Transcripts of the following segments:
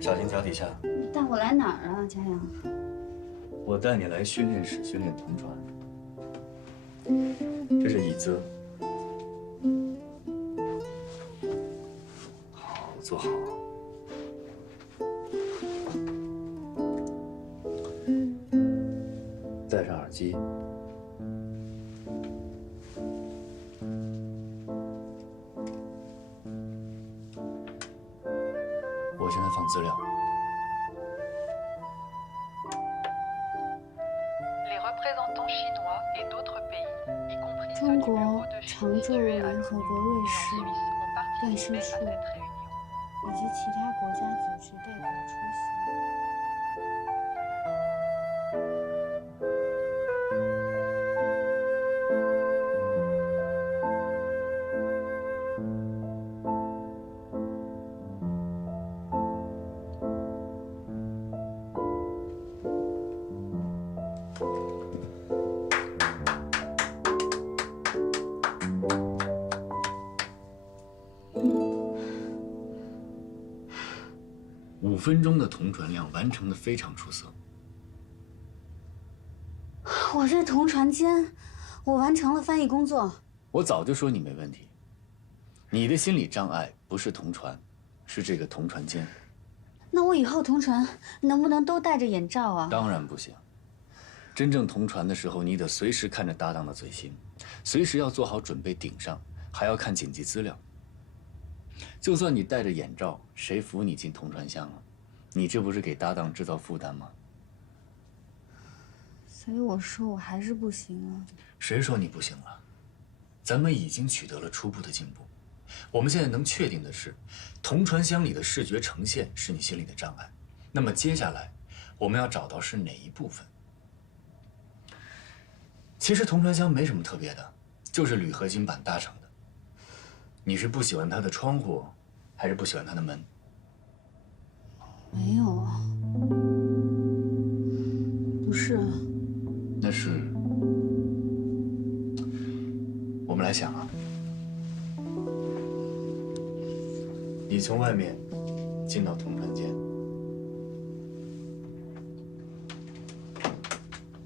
小心脚底下。带我来哪儿啊，佳阳？我带你来训练室训练同传。这是椅子，好，坐好。戴上耳机。我现在放资料。 中国常驻联合国瑞士办事处以及其他国家组织代表出席。5分钟的同传量完成的非常出色。我这同传间，我完成了翻译工作。我早就说你没问题。你的心理障碍不是同传，是这个同传间。那我以后同传能不能都戴着眼罩啊？当然不行。真正同传的时候，你得随时看着搭档的嘴型，随时要做好准备顶上，还要看紧急资料。就算你戴着眼罩，谁扶你进同传箱啊？你这不是给搭档制造负担吗？所以我说我还是不行啊。谁说你不行了？咱们已经取得了初步的进步。我们现在能确定的是，同传箱里的视觉呈现是你心里的障碍。那么接下来，我们要找到是哪一部分。其实同传箱没什么特别的，就是铝合金板搭成的。你是不喜欢它的窗户，还是不喜欢它的门？没有啊，不是啊。那是，我们来想啊，你从外面进到同传间，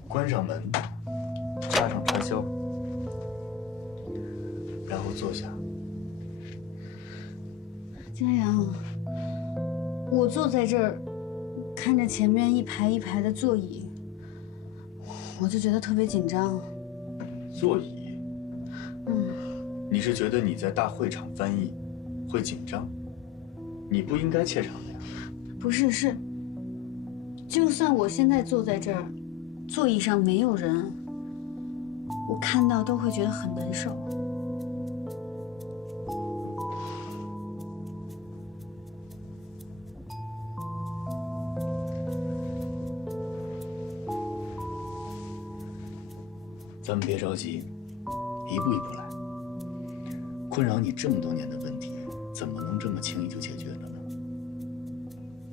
关上门，插上插销，然后坐下。佳阳，我坐在这儿，看着前面一排一排的座椅，我就觉得特别紧张。座椅？你是觉得你在大会场翻译会紧张？你不应该怯场的呀。不是，是，就算我现在坐在这儿，座椅上没有人，我看到都会觉得很难受。咱们别着急，一步一步来。困扰你这么多年的问题，怎么能这么轻易就解决了呢？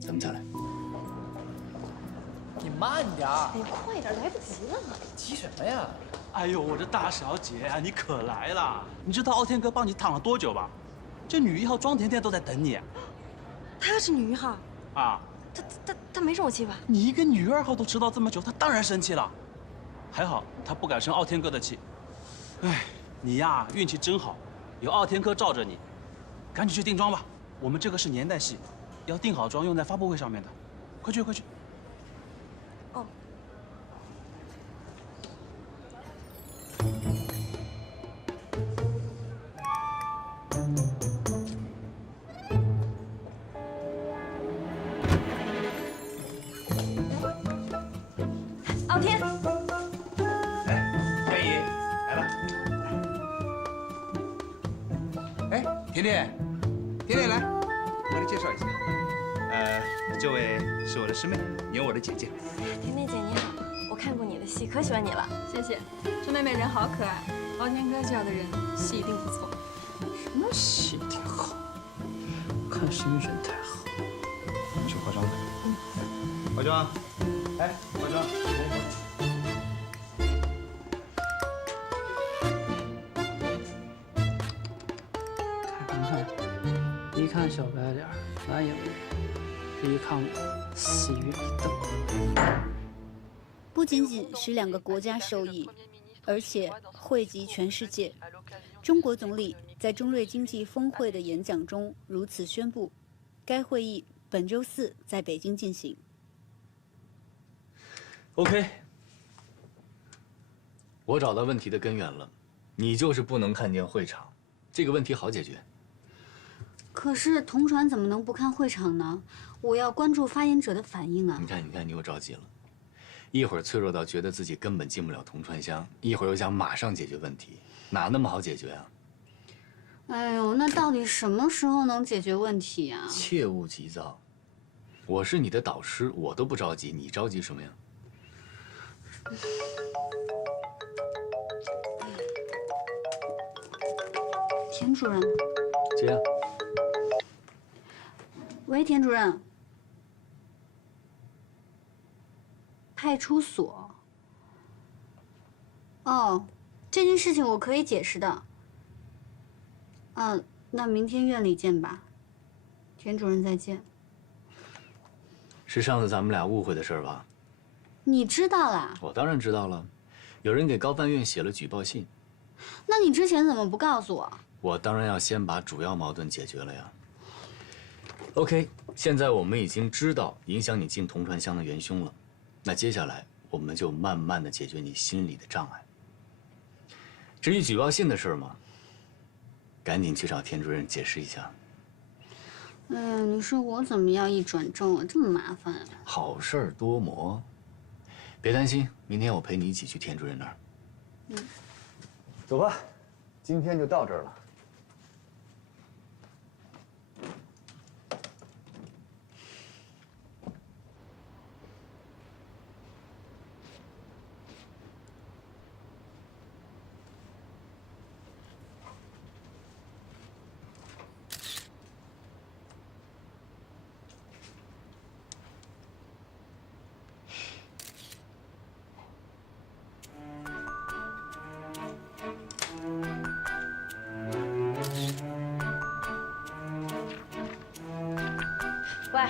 咱们再来。你慢点儿！你快点，来不及了。急什么呀？哎呦，我这大小姐啊，你可来了！你知道傲天哥帮你躺了多久吧？这女一号庄甜甜都在等你。他要是女一号啊？他没生我气吧？你一个女二号都迟到这么久，他当然生气了。还好他不敢生傲天哥的气。哎，你呀运气真好，有傲天哥罩着你。赶紧去定妆吧，我们这个是年代戏，要定好妆用在发布会上面的。快去快去！哦。傲天。天怡，来了。哎，甜甜，甜甜来，我给你介绍一下。这位是我的师妹，也有我的姐姐。甜甜姐你好，我看过你的戏，可喜欢你了。谢谢，这妹妹人好可爱，傲天哥这样的人戏一定不错。什么戏挺好？看是因为人太好。去化妆吧。化妆。哎，化妆。看看，看小白脸，蓝眼泪，这一看我，死鱼一瞪。不仅仅是2个国家受益，而且惠及全世界。中国总理在中瑞经济峰会的演讲中如此宣布，该会议本周4在北京进行。OK， 我找到问题的根源了，你就是不能看见会场，这个问题好解决。可是同传怎么能不看会场呢？我要关注发言者的反应啊！你看，你又着急了，一会儿脆弱到觉得自己根本进不了铜川乡，一会儿又想马上解决问题，哪那么好解决啊？哎呦，那到底什么时候能解决问题啊？切勿急躁，我是你的导师，我都不着急，你着急什么呀？田主任，接啊。喂，田主任。派出所。哦，这件事情我可以解释的。那明天院里见吧。田主任再见。是上次咱们俩误会的事儿吧？你知道啦？我当然知道了，有人给高范院写了举报信。那你之前怎么不告诉我？我当然要先把主要矛盾解决了呀。OK， 现在我们已经知道影响你进铜川乡的元凶了，那接下来我们就慢慢的解决你心里的障碍。至于举报信的事嘛，赶紧去找田主任解释一下。哎呀，你说我怎么要一转正了，这么麻烦啊？好事儿多磨，别担心，明天我陪你一起去田主任那儿。走吧，今天就到这儿了。喂，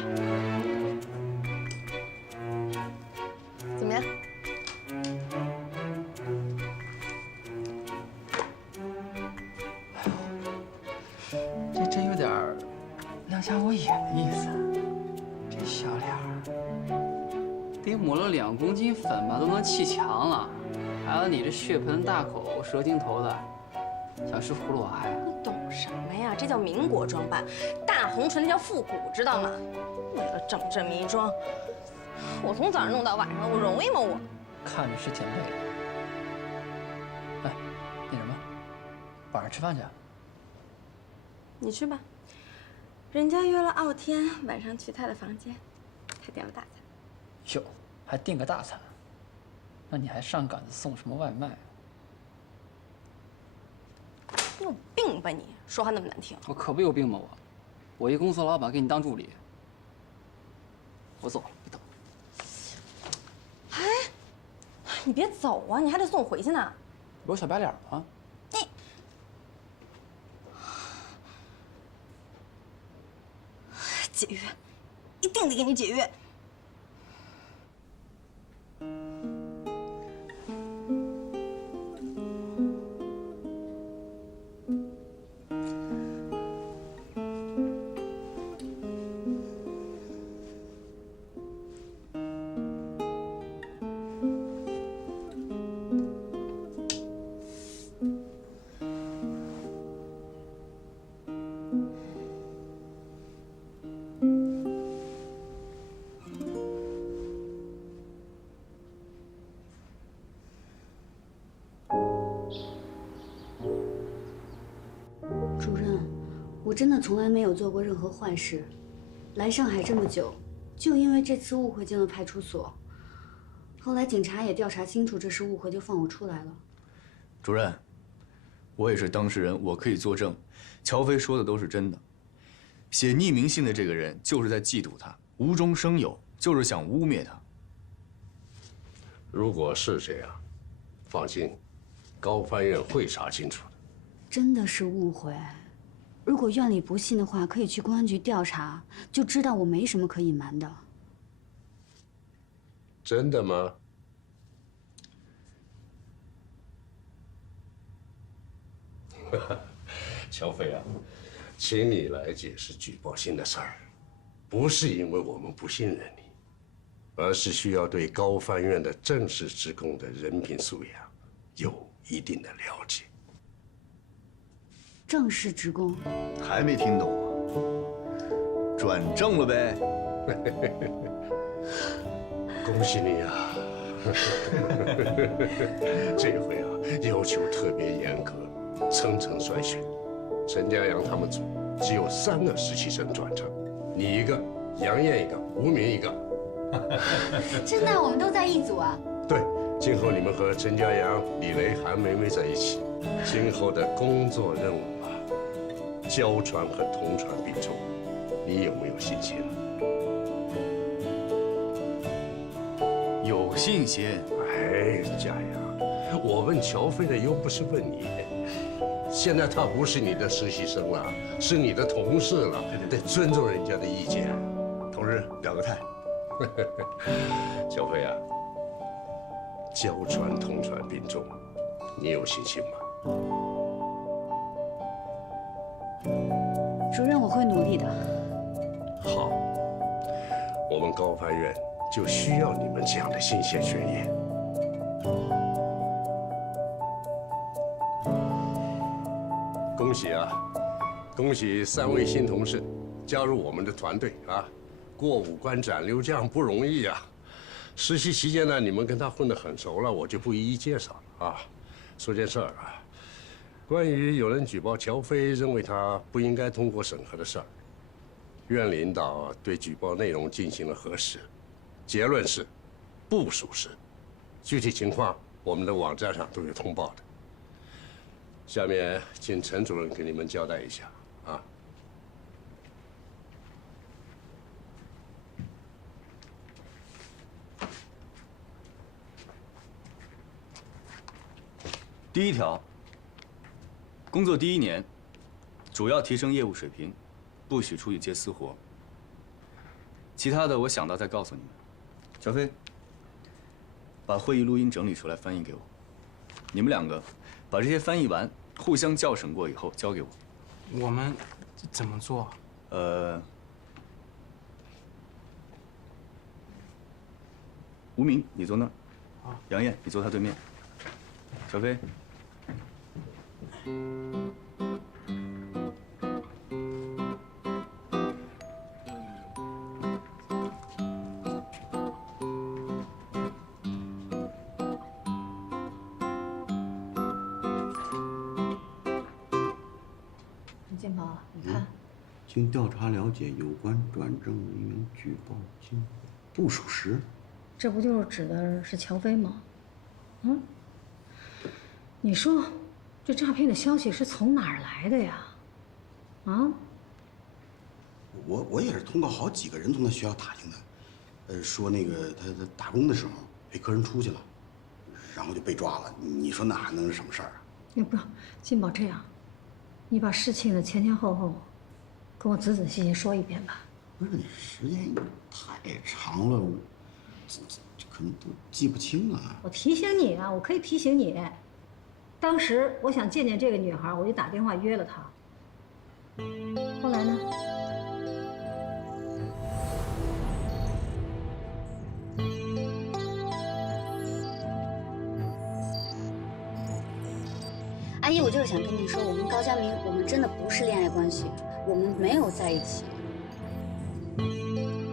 怎么样？这真有点亮瞎我眼的意思。这小脸儿，得抹了2公斤粉吧，都能砌墙了。还有你这血盆大口、蛇精头的，想吃葫芦娃呀？你懂什么呀？这叫民国装扮，大红唇那叫复古，知道吗？为了整这么一桩，我从早上弄到晚上，我容易吗我？看着是挺累的。哎，那什么，晚上吃饭去？你去吧，人家约了傲天晚上去他的房间，他点了大餐。哟，还订个大餐？那你还上赶子送什么外卖？你有病吧你？说话那么难听。我可不有病吗我一公司老板给你当助理。我走了，别等。哎，你别走啊，你还得送我回去呢。不是小白脸吗？你解约，一定得给你解约。主任，我真的从来没有做过任何坏事，来上海这么久，就因为这次误会进了派出所。后来警察也调查清楚这是误会，就放我出来了。主任，我也是当事人，我可以作证，乔飞说的都是真的。写匿名信的这个人就是在嫉妒他，无中生有，就是想污蔑他。如果是这样，放心，高翻院会查清楚的。真的是误会。如果院里不信的话，可以去公安局调查，就知道我没什么可隐瞒的。真的吗？乔飞啊，请你来解释举报信的事儿，不是因为我们不信任你，而是需要对高翻院的正式职工的人品素养有一定的了解。正式职工还没听懂啊？转正了呗？恭喜你啊！这回啊，要求特别严格，层层筛选。陈家阳他们组只有3个实习生转正，你一个，杨艳一个，吴明一个。真的，我们都在一组啊？对，今后你们和陈家阳、李雷、韩梅梅在一起，今后的工作任务啊，交船和同船并重，你有没有信心？有信心。哎，家阳，我问乔飞的又不是问你。现在他不是你的实习生了，是你的同事了，得尊重人家的意见。同志，表个态。小飞啊，交船同船并重，你有信心吗？主任，我会努力的。好，我们高翻院就需要你们这样的新鲜血液。恭喜啊！恭喜3位新同事加入我们的团队啊！过5关斩6将不容易啊！实习期间呢，你们跟他混得很熟了，我就不一一介绍了啊。说件事儿啊，关于有人举报乔飞认为他不应该通过审核的事儿，院领导对举报内容进行了核实，结论是不属实。具体情况我们的网站上都有通报的。下面请陈主任给你们交代一下啊。第1条，工作第1年，主要提升业务水平，不许出去接私活。其他的我想到再告诉你们。小飞，把会议录音整理出来翻译给我。你们2个把这些翻译完，互相校审过以后交给我。我们怎么做？吴明，你坐那儿；杨艳，你坐他对面。小飞，金宝，你看，经调查了解，有关转正人员举报经不属实，这不就是指的是乔飞吗？嗯，你说这诈骗的消息是从哪儿来的呀？啊？我也是通过好几个人从他学校打听的，说那个他打工的时候陪客人出去了，然后就被抓了。你说那还能是什么事儿啊？要不，金宝这样，你把事情的前前后后跟我仔仔细细说一遍吧。不是，你时间太长了，这可能都记不清啊。我提醒你啊，我可以提醒你。当时我想见见这个女孩，我就打电话约了她。后来呢？阿姨，我就是想跟您说，我跟高佳明，我们真的不是恋爱关系，我们没有在一起。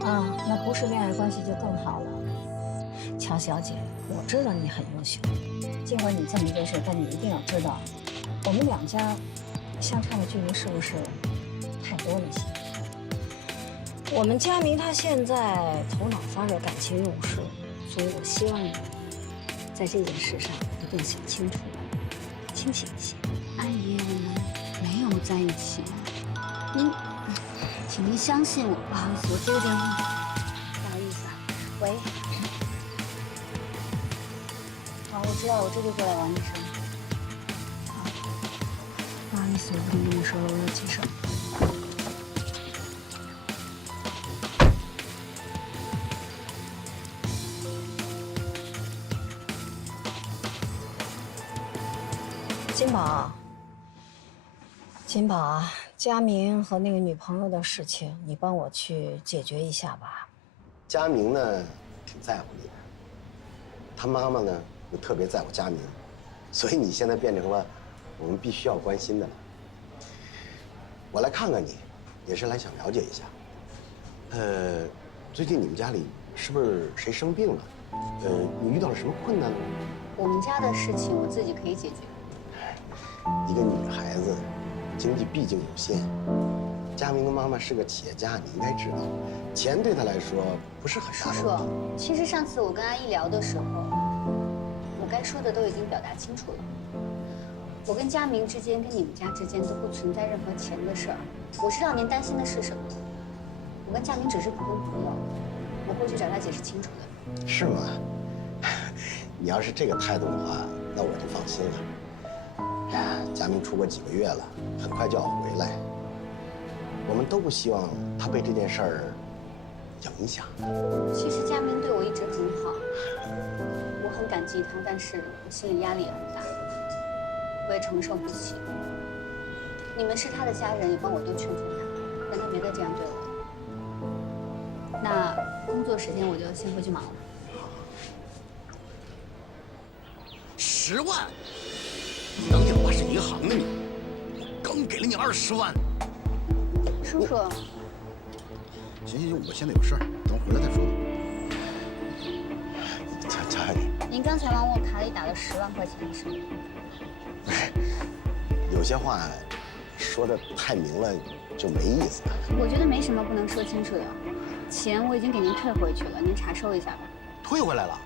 啊，那不是恋爱关系就更好了。乔小姐，我知道你很优秀，尽管你这么优秀，但你一定要知道，我们2家相差的距离是不是太多了些？我们佳明他现在头脑发热，感情用事，所以我希望你在这件事上一定想清楚，清醒一些。阿姨，我们没有在一起，您，请您相信我。不好意思，我接个电话。不好意思啊，喂。好，我知道，我这就过来王医生。好，不好意思，我不跟你们说了，我有急事。金宝啊，佳明和那个女朋友的事情，你帮我去解决一下吧。佳明呢，挺在乎你的，他妈妈呢又特别在乎佳明，所以你现在变成了我们必须要关心的了。我来看看你，也是来想了解一下。最近你们家里是不是谁生病了？你遇到了什么困难呢？我们家的事情我自己可以解决。一个女孩子，经济毕竟有限。佳明的妈妈是个企业家，你应该知道，钱对她来说不是很大的问题。叔叔，其实上次我跟阿姨聊的时候，我该说的都已经表达清楚了。我跟佳明之间，跟你们家之间都不存在任何钱的事儿。我知道您担心的是什么。我跟佳明只是普通朋友，我会去找他解释清楚的。是吗？你要是这个态度的话，那我就放心了。佳明出国几个月了，很快就要回来。我们都不希望他被这件事儿影响。其实佳明对我一直很好，我很感激他，但是我心里压力也很大，我也承受不起。你们是他的家人，也帮我多劝劝他，让他别再这样对我了。那工作时间我就先回去忙了。10万？当电话是银行的你，我刚给了你20万。叔叔，行，我现在有事儿，等回来再说。乔小姐，您刚才往我卡里打了10万块钱是吗？有些话说的太明了就没意思了。我觉得没什么不能说清楚的。钱我已经给您退回去了，您查收一下吧。退回来了？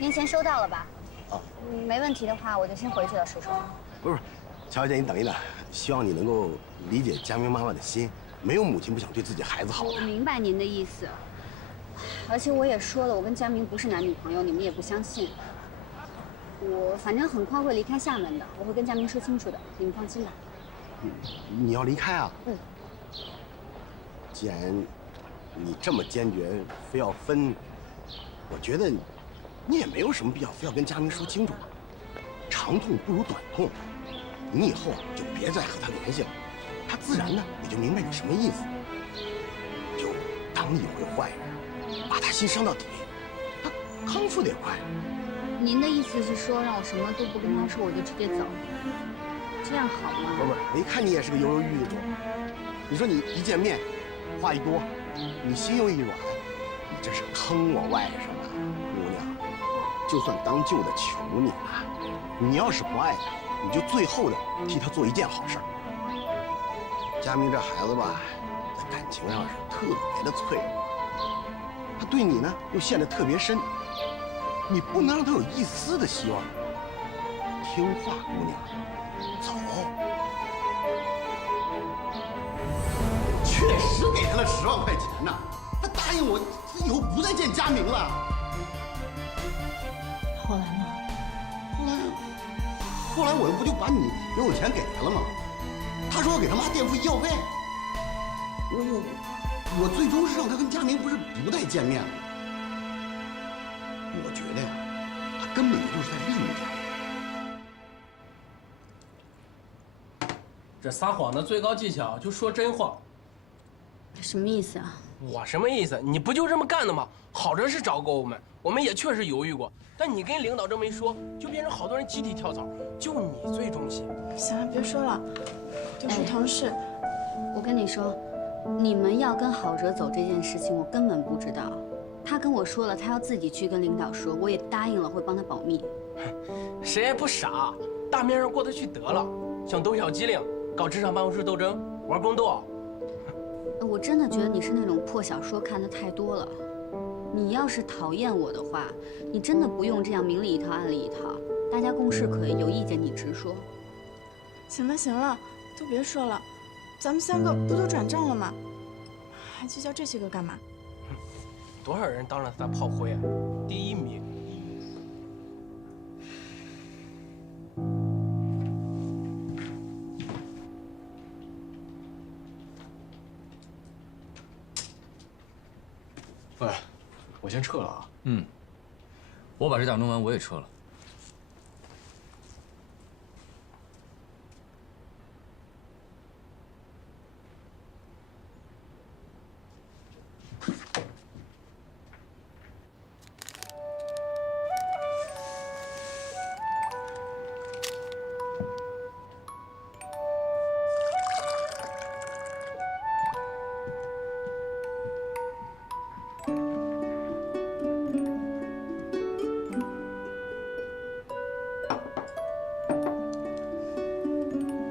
您钱收到了吧？啊，没问题的话，我就先回去了，叔叔。不是，乔小姐，你等一等，希望你能够理解佳明妈妈的心。没有母亲不想对自己孩子好的。我明白您的意思，而且我也说了，我跟佳明不是男女朋友，你们也不相信。我反正很快会离开厦门的，我会跟佳明说清楚的，你们放心吧。你要离开啊？嗯。既然你这么坚决，非要分，我觉得你也没有什么必要非要跟佳明说清楚。长痛不如短痛，你以后就别再和他联系了，他自然呢也就明白你什么意思。就当一回坏人，把他心伤到底，他康复得也快。您的意思是说，让我什么都不跟他说，我就直接走，这样好吗？不是，我一看你也是个犹犹豫豫的主。你说你一见面，话一多，你心又一软，你这是坑我外甥啊，姑娘。就算当舅的求你了，你要是不爱他，你就最后的替他做一件好事儿。佳明这孩子吧，在感情上是特别的脆弱，他对你呢又陷得特别深。你不能让他有一丝的希望。听话，姑娘，走。确实给他了10万块钱呢，他答应我以后不再见佳明了。后来呢？后来我不就把你给我钱给他了吗？他说要给他妈垫付医药费。我最终是让他跟佳明不再见面了。我觉得呀，他根本就是在利用佳明。这撒谎的最高技巧就说真话。什么意思啊？我什么意思？你不就这么干的吗？好着是找过我们也确实犹豫过，但你跟领导这么一说，就变成好多人集体跳槽，就你最忠心。行了，别说了，都是同事。我跟你说，你们要跟郝哲走这件事情，我根本不知道。他跟我说了，他要自己去跟领导说，我也答应了会帮他保密。谁也不傻，大面上过得去得了，想抖小机灵，搞职场办公室斗争，玩宫斗。我真的觉得你是那种破小说看得太多了。你要是讨厌我的话，你真的不用这样明里一套暗里一套。大家共事可以，有意见你直说。行了行了，都别说了，咱们3个不都转正了吗？还计较这些个干嘛？多少人当了他炮灰啊！第1名。喂，我先撤了啊。嗯，我把这档弄完，我也撤了。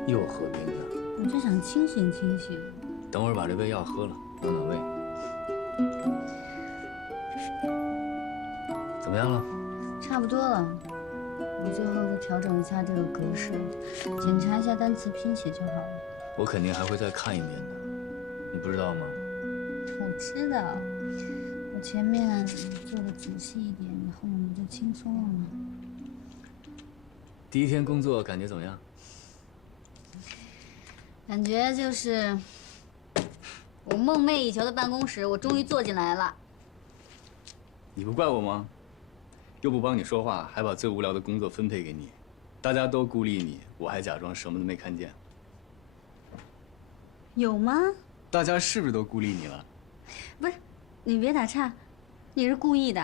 又喝冰的，我就想清醒清醒。等会儿把这杯药喝了，暖暖胃。怎么样了？差不多了，我最后再调整一下这个格式，检查一下单词拼写就好了。我肯定还会再看一遍的，你不知道吗？我知道，我前面做的仔细一点，以后你不就轻松了吗？第一天工作感觉怎么样？感觉就是我梦寐以求的办公室，我终于坐进来了。你不怪我吗？又不帮你说话，还把最无聊的工作分配给你，大家都孤立你，我还假装什么都没看见。有吗？大家是不是都孤立你了？不是，你别打岔，你是故意的。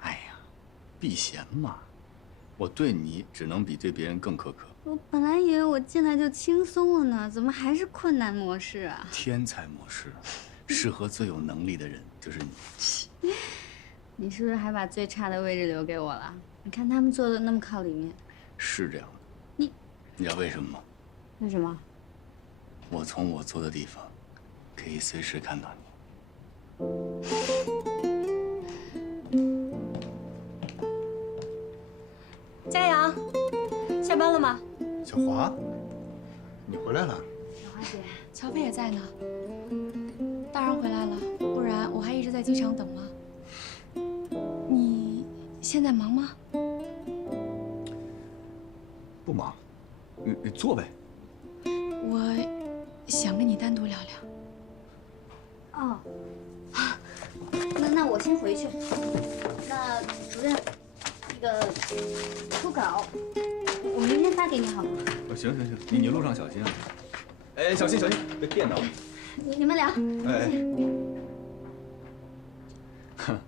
哎呀，避嫌嘛，我对你只能比对别人更苛刻。我本来以为我进来就轻松了呢，怎么还是困难模式啊？天才模式，适合最有能力的人就是你。你是不是还把最差的位置留给我了？你看他们坐的那么靠里面。是这样的。你知道为什么吗？为什么？我从我坐的地方，可以随时看到你。佳阳，下班了吗？小华，你回来了。小华姐，乔飞也在呢。当然回来了，不然我还一直在机场等了。你现在忙吗？不忙，你坐呗。我想跟你单独聊聊。哦，那我先回去。那主任，那个初稿，我明天发给你好吗？行，你路上小心啊。哎，小心，别电到。你们聊。哎。哼。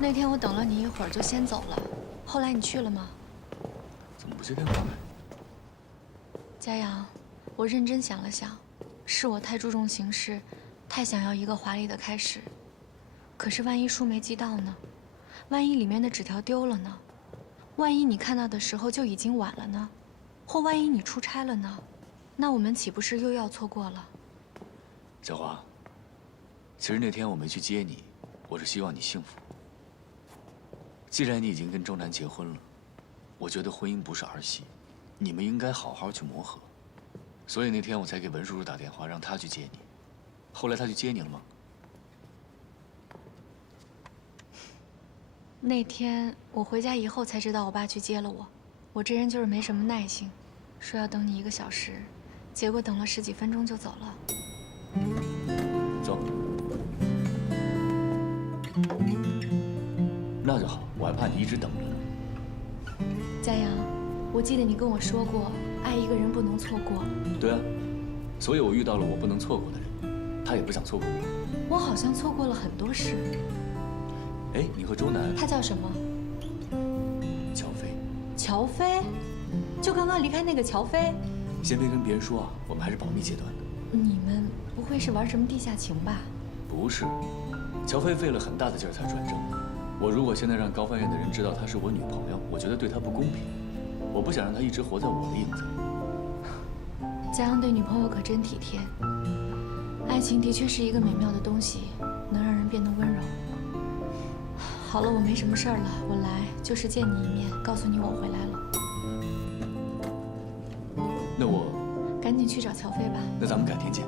那天我等了你一会儿就先走了，后来你去了吗？怎么不接电话呢？佳阳，我认真想了想，是我太注重形式，太想要一个华丽的开始。可是万一书没寄到呢？万一里面的纸条丢了呢？万一你看到的时候就已经晚了呢？或万一你出差了呢？那我们岂不是又要错过了？小华，其实那天我没去接你，我是希望你幸福。既然你已经跟周南结婚了，我觉得婚姻不是儿戏，你们应该好好去磨合。所以那天我才给文叔叔打电话，让他去接你。后来他去接你了吗？那天我回家以后才知道我爸去接了我。我这人就是没什么耐性，说要等你1个小时，结果等了10几分钟就走了。走。那就好，我还怕你一直等着呢。佳阳，我记得你跟我说过，爱一个人不能错过。对啊，所以我遇到了我不能错过的人，他也不想错过我。我好像错过了很多事。哎，你和周南？他叫什么？乔飞。乔飞？就刚刚离开那个乔飞？先别跟别人说啊，我们还是保密阶段的。你们不会是玩什么地下情吧？不是，乔飞费了很大的劲儿才转正。我如果现在让高翻院的人知道她是我女朋友，我觉得对她不公平。我不想让她一直活在我的影子里。佳阳对女朋友可真体贴。爱情的确是一个美妙的东西，能让人变得温柔。好了，我没什么事儿了，我来就是见你一面，告诉你我回来了。那我赶紧去找乔飞吧。那咱们改天见。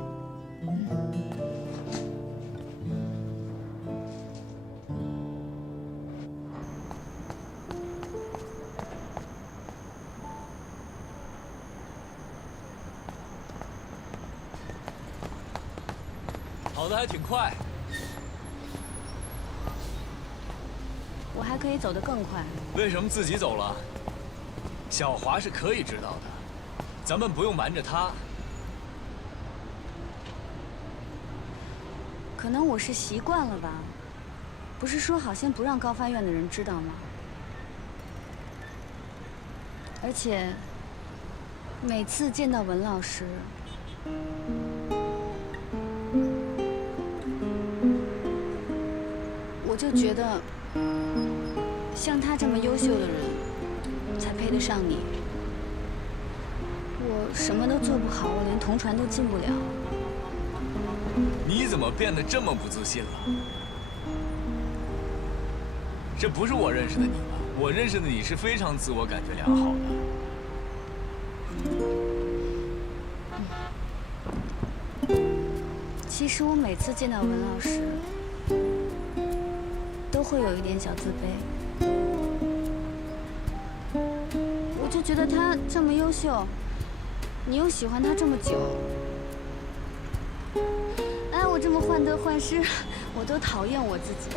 跑得还挺快。我还可以走得更快。为什么自己走了？小华是可以知道的，咱们不用瞒着他。可能我是习惯了吧。不是说好先不让高发院的人知道吗？而且每次见到文老师，我就觉得，像他这么优秀的人，才配得上你。我什么都做不好，我连同传都进不了。你怎么变得这么不自信了？这不是我认识的你吧？我认识的你是非常自我感觉良好的。其实我每次见到文老师，都会有一点小自卑。我就觉得他这么优秀，你又喜欢他这么久，哎，我这么患得患失，我都讨厌我自己。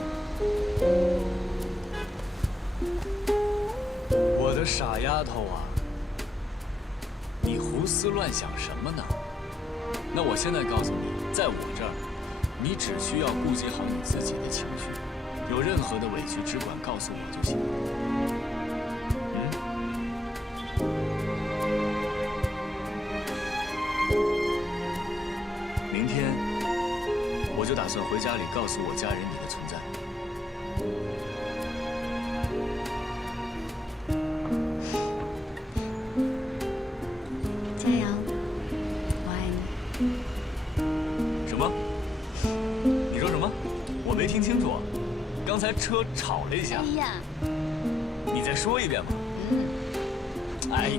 我的傻丫头啊，你胡思乱想什么呢？那我现在告诉你，在我这儿，你只需要顾及好你自己的情绪，有任何的委屈只管告诉我就行。明天我就打算回家里告诉我家人你的存在。没听清楚，刚才车吵了一下。哎呀，你再说一遍嘛。哎，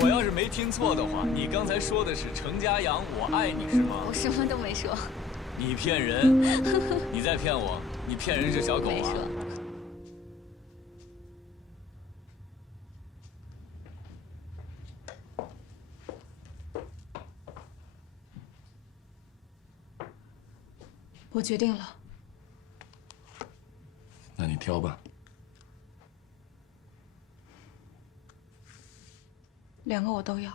我要是没听错的话，你刚才说的是程家阳，我爱你是吗？我什么都没说。你骗人！你在骗我！你骗人是小狗啊！没说。我决定了。那你挑吧。2个我都要。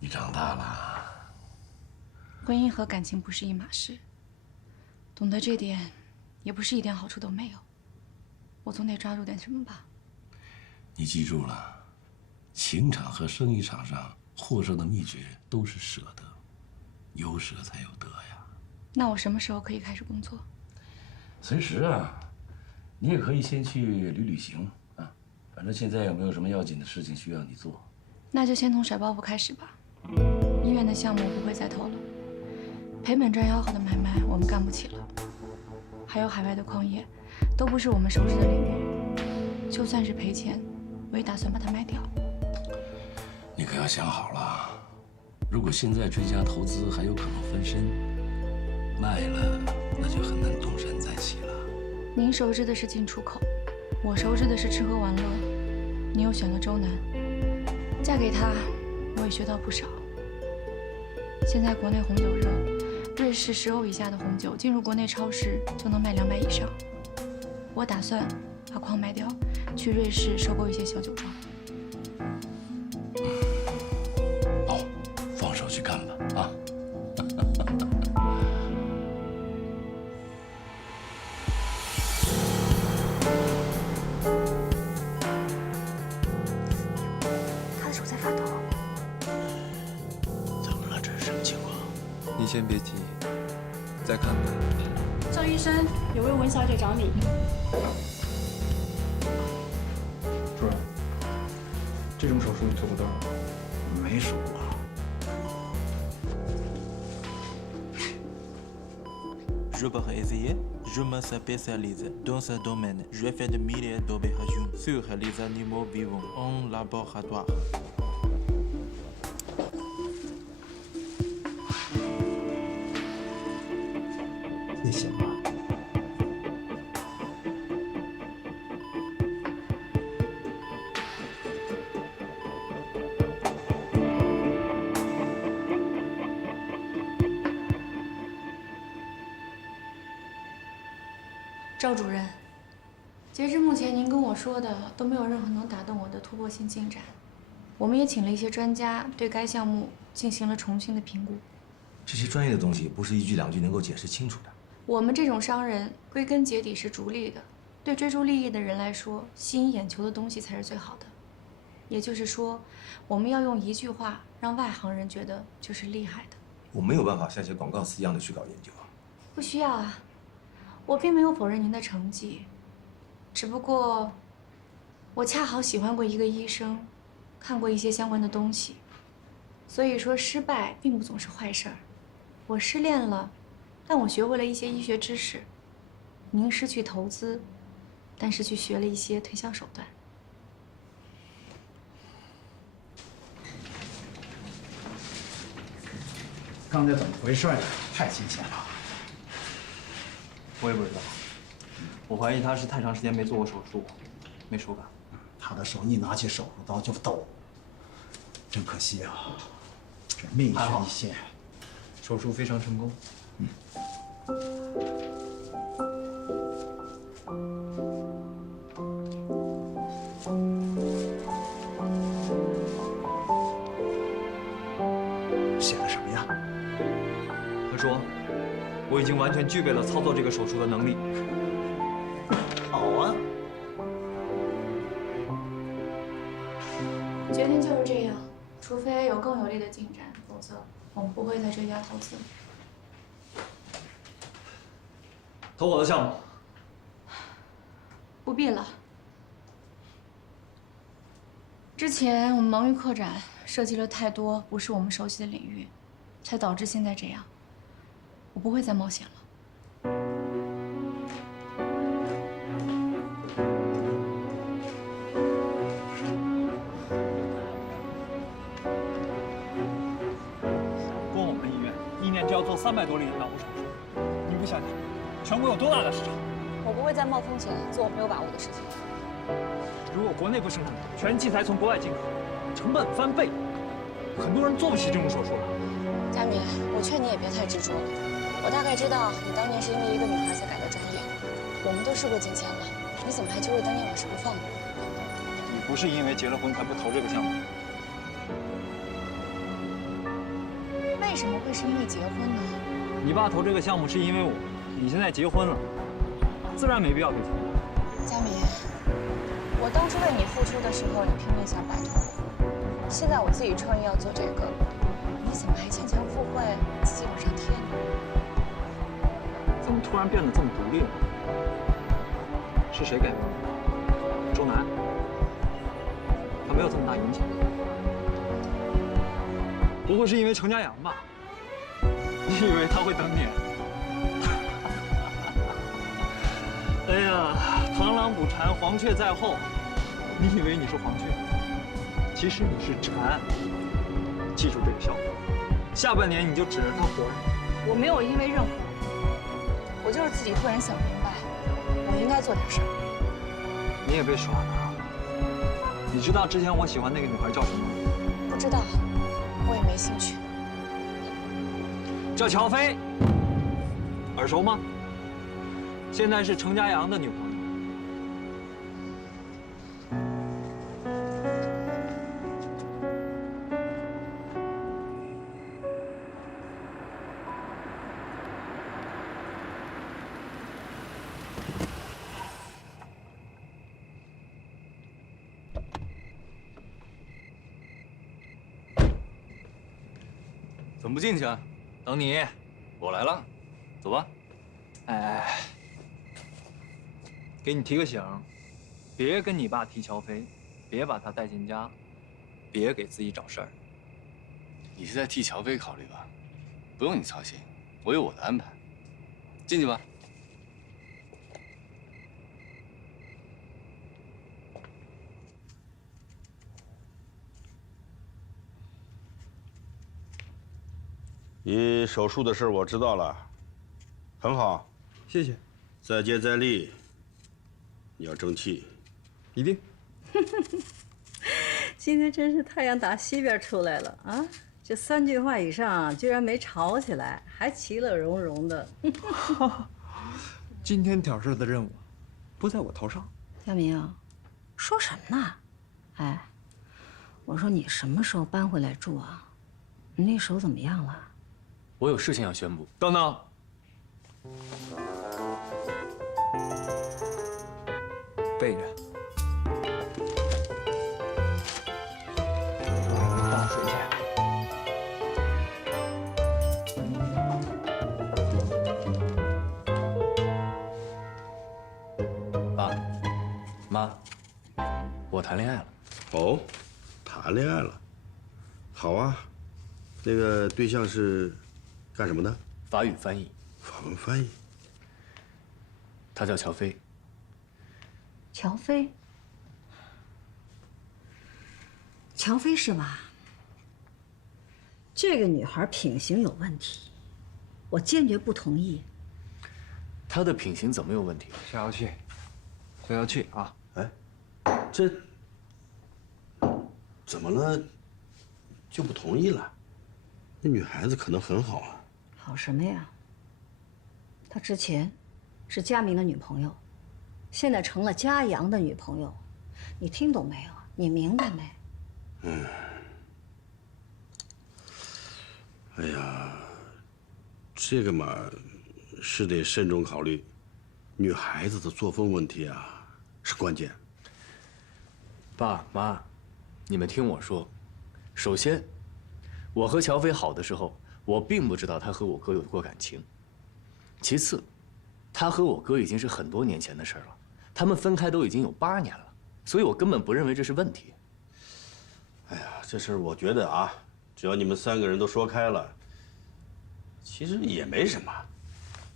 你长大了。婚姻和感情不是一码事，懂得这点，也不是一点好处都没有。我总得抓住点什么吧。你记住了，情场和生意场上获胜的秘诀都是舍得。有舍才有得呀。那我什么时候可以开始工作？随时啊，你也可以先去旅行啊。反正现在有没有什么要紧的事情需要你做？那就先从甩包袱开始吧。医院的项目不会再投了，赔本赚吆喝的买卖我们干不起了，还有海外的矿业，都不是我们熟知的领域。就算是赔钱，我也打算把它卖掉。你可要想好了。如果现在追加投资还有可能翻身，卖了那就很难东山再起了。您熟知的是进出口，我熟知的是吃喝玩乐。你又选了周南，嫁给他，我也学到不少。现在国内红酒热，瑞士10欧以下的红酒进入国内超市就能卖200以上。我打算把矿卖掉，去瑞士收购一些小酒庄。放手去干吧，啊！他的手在发抖。怎么了？这是什么情况？你先别急，再看看。赵医生，有位文小姐找你。主任，这种手术你做不到。没数过。Je peux essayer. Je me spécialise dans ce domaine. Je fais des milliers d'opérations sur les animaux vivants en laboratoire. 你行吗？赵主任，截至目前您跟我说的都没有任何能打动我的突破性进展。我们也请了一些专家对该项目进行了重新的评估。这些专业的东西不是一句两句能够解释清楚的。我们这种商人归根结底是逐利的，对追逐利益的人来说，吸引眼球的东西才是最好的。也就是说，我们要用一句话让外行人觉得就是厉害的。我没有办法像写广告词一样的去搞研究。不需要啊，我并没有否认您的成绩，只不过我恰好喜欢过一个医生，看过一些相关的东西，所以说失败并不总是坏事儿。我失恋了，但我学会了一些医学知识。您失去投资，但是去学了一些推销手段。刚才怎么回事呀？太新鲜了。我也不知道，我怀疑他是太长时间没做过手术，没手感。他的手一拿起手术刀就抖，真可惜啊！这命悬一线。手术非常成功。写的什么呀？他说，我已经完全具备了操作这个手术的能力。好啊。决定就是这样，除非有更有利的进展，否则我们不会再追加投资。投我的项目。不必了。之前我们忙于扩展，涉及了太多不是我们熟悉的领域，才导致现在这样。我不会再冒险了。光我们医院一年就要做300多例的脑部手术，你不想想，全国有多大的市场？我不会再冒风险做我没有把握的事情。如果国内不生产，全器材从国外进口，成本翻倍，很多人做不起这种手术了。佳敏，我劝你也别太执着了。我大概知道你当年是因为一个女孩才改的专业，我们都事过境迁了，你怎么还揪着当年往事不放呢？你不是因为结了婚才不投这个项目？为什么会是因为结婚呢？你爸投这个项目是因为我，你现在结婚了，自然没必要给钱。佳敏，我当初为你付出的时候，你拼命想摆脱我，现在我自己创业要做这个，你怎么还牵强附会，自己往上贴呢？怎么突然变得这么独立了？是谁改变的？周南，他没有这么大影响。不会是因为程家阳吧？你以为他会等你？哎呀，螳螂捕蝉，黄雀在后。你以为你是黄雀，其实你是蝉。记住这个笑话，下半年你就指着它活着。我没有因为任何人，我就是自己突然想明白，我应该做点事儿。你也被耍了。你知道之前我喜欢那个女孩叫什么吗？不知道，我也没兴趣。叫乔飞，耳熟吗？现在是程家阳的女朋友。怎么不进去啊？等你。我来了，走吧。哎，给你提个醒，别跟你爸提乔飞，别把他带进家，别给自己找事儿。你是在替乔飞考虑吧？不用你操心，我有我的安排。进去吧。你手术的事我知道了，很好，谢谢。再接再厉，你要争气。一定。今天真是太阳打西边出来了啊！这3句话以上居然没吵起来，还其乐融融的。今天挑事的任务不在我头上。亚明，说什么呢？哎，我说你什么时候搬回来住啊？你那手怎么样了？我有事情要宣布。等等，背着。倒水去。爸，妈，我谈恋爱了。哦，谈恋爱了，好啊。那个对象是干什么的？法语翻译。法文翻译。她叫乔飞。乔飞，乔飞是吧？这个女孩品行有问题，我坚决不同意。她的品行怎么有问题？下要去，就要去啊！哎，这怎么了？就不同意了？那女孩子可能很好啊。好什么呀？她之前是佳明的女朋友，现在成了佳阳的女朋友，你听懂没有？你明白没？嗯。哎呀，这个嘛，是得慎重考虑。女孩子的作风问题啊，是关键。爸妈，你们听我说，首先，我和乔飞好的时候，我并不知道她和我哥有过感情。其次，她和我哥已经是很多年前的事了，他们分开都已经有8年了，所以我根本不认为这是问题。哎呀，这事儿我觉得啊，只要你们3个人都说开了，其实也没什么。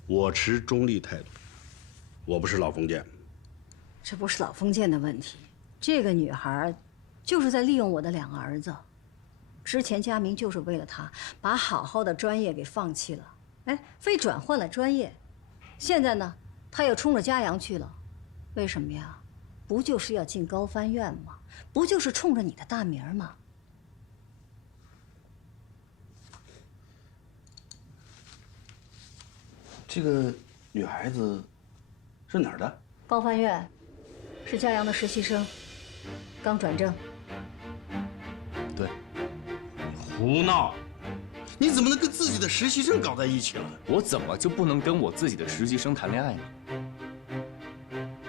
我持中立态度，我不是老封建。这不是老封建的问题，这个女孩就是在利用我的2个儿子。之前佳明就是为了她，把好好的专业给放弃了，哎，非转换了专业。现在呢，他又冲着佳阳去了，为什么呀？不就是要进高翻院吗？不就是冲着你的大名吗？这个女孩子是哪儿的？高翻院是佳阳的实习生，刚转正。对。胡闹！你怎么能跟自己的实习生搞在一起了？我怎么就不能跟我自己的实习生谈恋爱呢？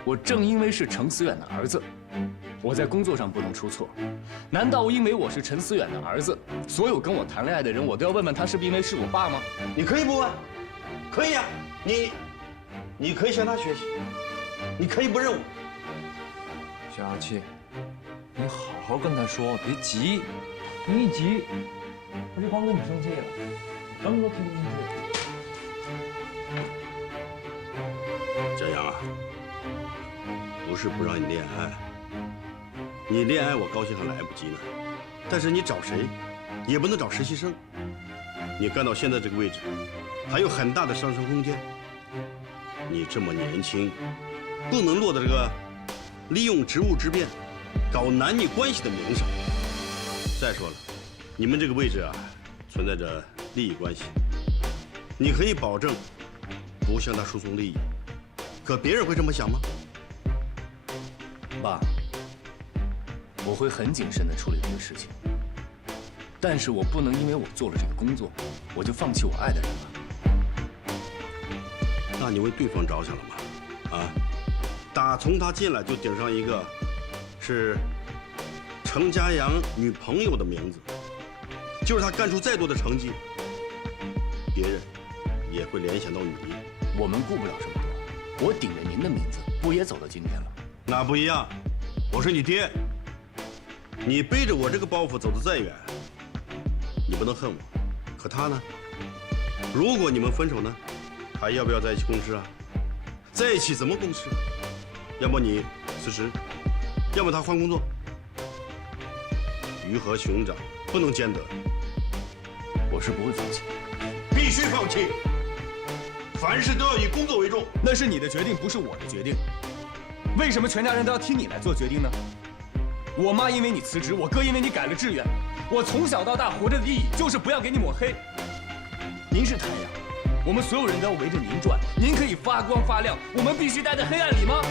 我正因为是程思远的儿子，我在工作上不能出错。难道因为我是陈思远的儿子，所有跟我谈恋爱的人，我都要问问他是不是因为是我爸吗？你可以不问，可以啊，你可以向他学习，你可以不认我。小小气，你好好跟他说，别急，你一急，我就光跟你生气了，什么都听不进去。佳阳啊，不是不让你恋爱，你恋爱我高兴还来不及呢，但是你找谁，也不能找实习生。你干到现在这个位置，还有很大的上升空间。你这么年轻，不能落到这个利用职务之便，搞男女关系的名声。再说了，你们这个位置啊，存在着利益关系。你可以保证不向他输送利益，可别人会这么想吗？爸，我会很谨慎地处理这个事情，但是我不能因为我做了这个工作，我就放弃我爱的人了。那你为对方着想了吗？啊，打从他进来就顶上一个是程家阳女朋友的名字，就是他干出再多的成绩，别人也会联想到你。我们顾不了这么多，我顶着您的名字，不也走到今天了？那不一样，我是你爹，你背着我这个包袱走得再远，你不能恨我。可他呢？如果你们分手呢，还要不要在一起共事啊？在一起怎么共事？要么你辞职，要么他换工作。鱼和熊掌不能兼得。我是不会放弃，必须放弃。凡事都要以工作为重。那是你的决定，不是我的决定。为什么全家人都要听你来做决定呢？我妈因为你辞职，我哥因为你改了志愿。我从小到大活着的意义就是不要给你抹黑。您是太阳，我们所有人都要围着您转，您可以发光发亮，我们必须待在黑暗里吗？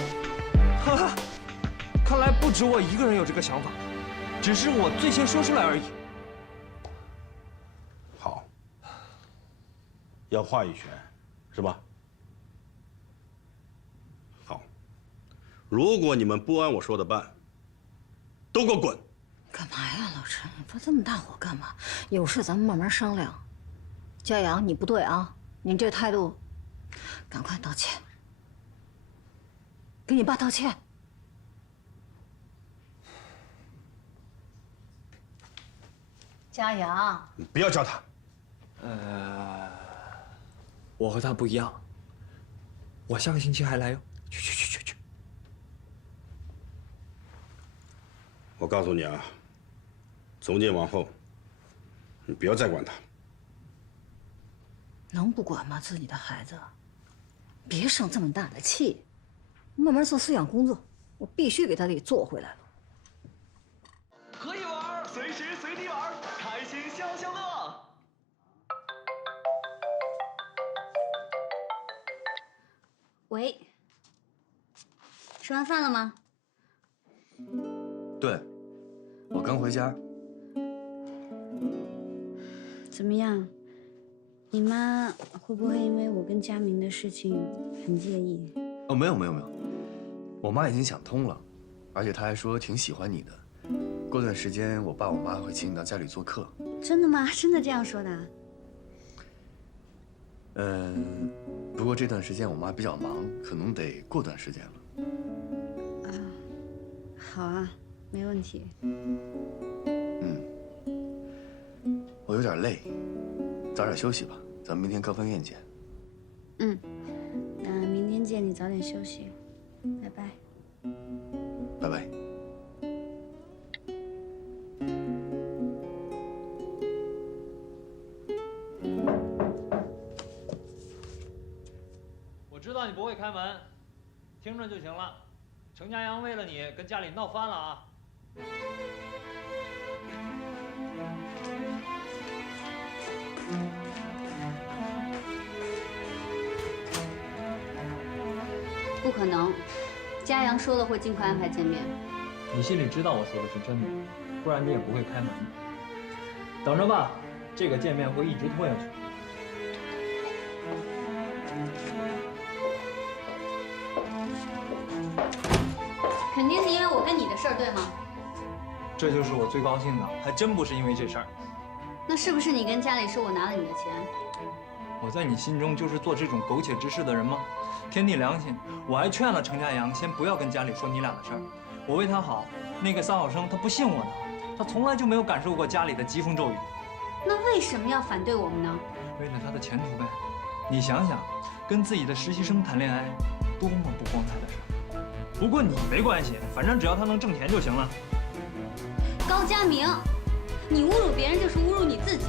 哈哈，看来不止我一个人有这个想法，只是我最先说出来而已。好，要话语权，是吧？好，如果你们不按我说的办，都给我滚！干嘛呀，老陈？你发这么大火干嘛？有事咱们慢慢商量。嘉阳，你不对啊，你这态度，赶快道歉，给你爸道歉。嘉阳，你不要叫他。我和他不一样，我下个星期还来哟。去。我告诉你啊，从今往后，你不要再管他。能不管吗？自己的孩子，别生这么大的气，慢慢做思想工作。我必须给他给做回来了。可以玩，随时随地玩，开心消消乐。喂，吃完饭了吗？对，我刚回家。怎么样？你妈会不会因为我跟佳明的事情很介意？哦，没有，我妈已经想通了，而且她还说挺喜欢你的。过段时间，我爸我妈会请你到家里做客。真的吗？真的这样说的？不过这段时间我妈比较忙，可能得过段时间了。啊，好啊，没问题。我有点累，早点休息吧，咱们明天高分院见。那明天见，你早点休息，拜拜。拜拜。我知道你不会开门，听着就行了。程家阳为了你跟家里闹翻了啊！不可能，佳阳说了会尽快安排见面。你心里知道我说的是真的，不然你也不会开门。等着吧，这个见面会一直拖下去。肯定是因为我跟你的事儿，对吗？这就是我最高兴的，还真不是因为这事儿。那是不是你跟家里说我拿了你的钱？我在你心中就是做这种苟且之事的人吗？天地良心，我还劝了程家阳先不要跟家里说你俩的事儿。我为他好，那个三好生他不信我的，他从来就没有感受过家里的疾风骤雨。那为什么要反对我们呢？为了他的前途呗。你想想，跟自己的实习生谈恋爱，多么不光彩的事。不过你没关系，反正只要他能挣钱就行了。高佳明，你侮辱别人就是侮辱你自己。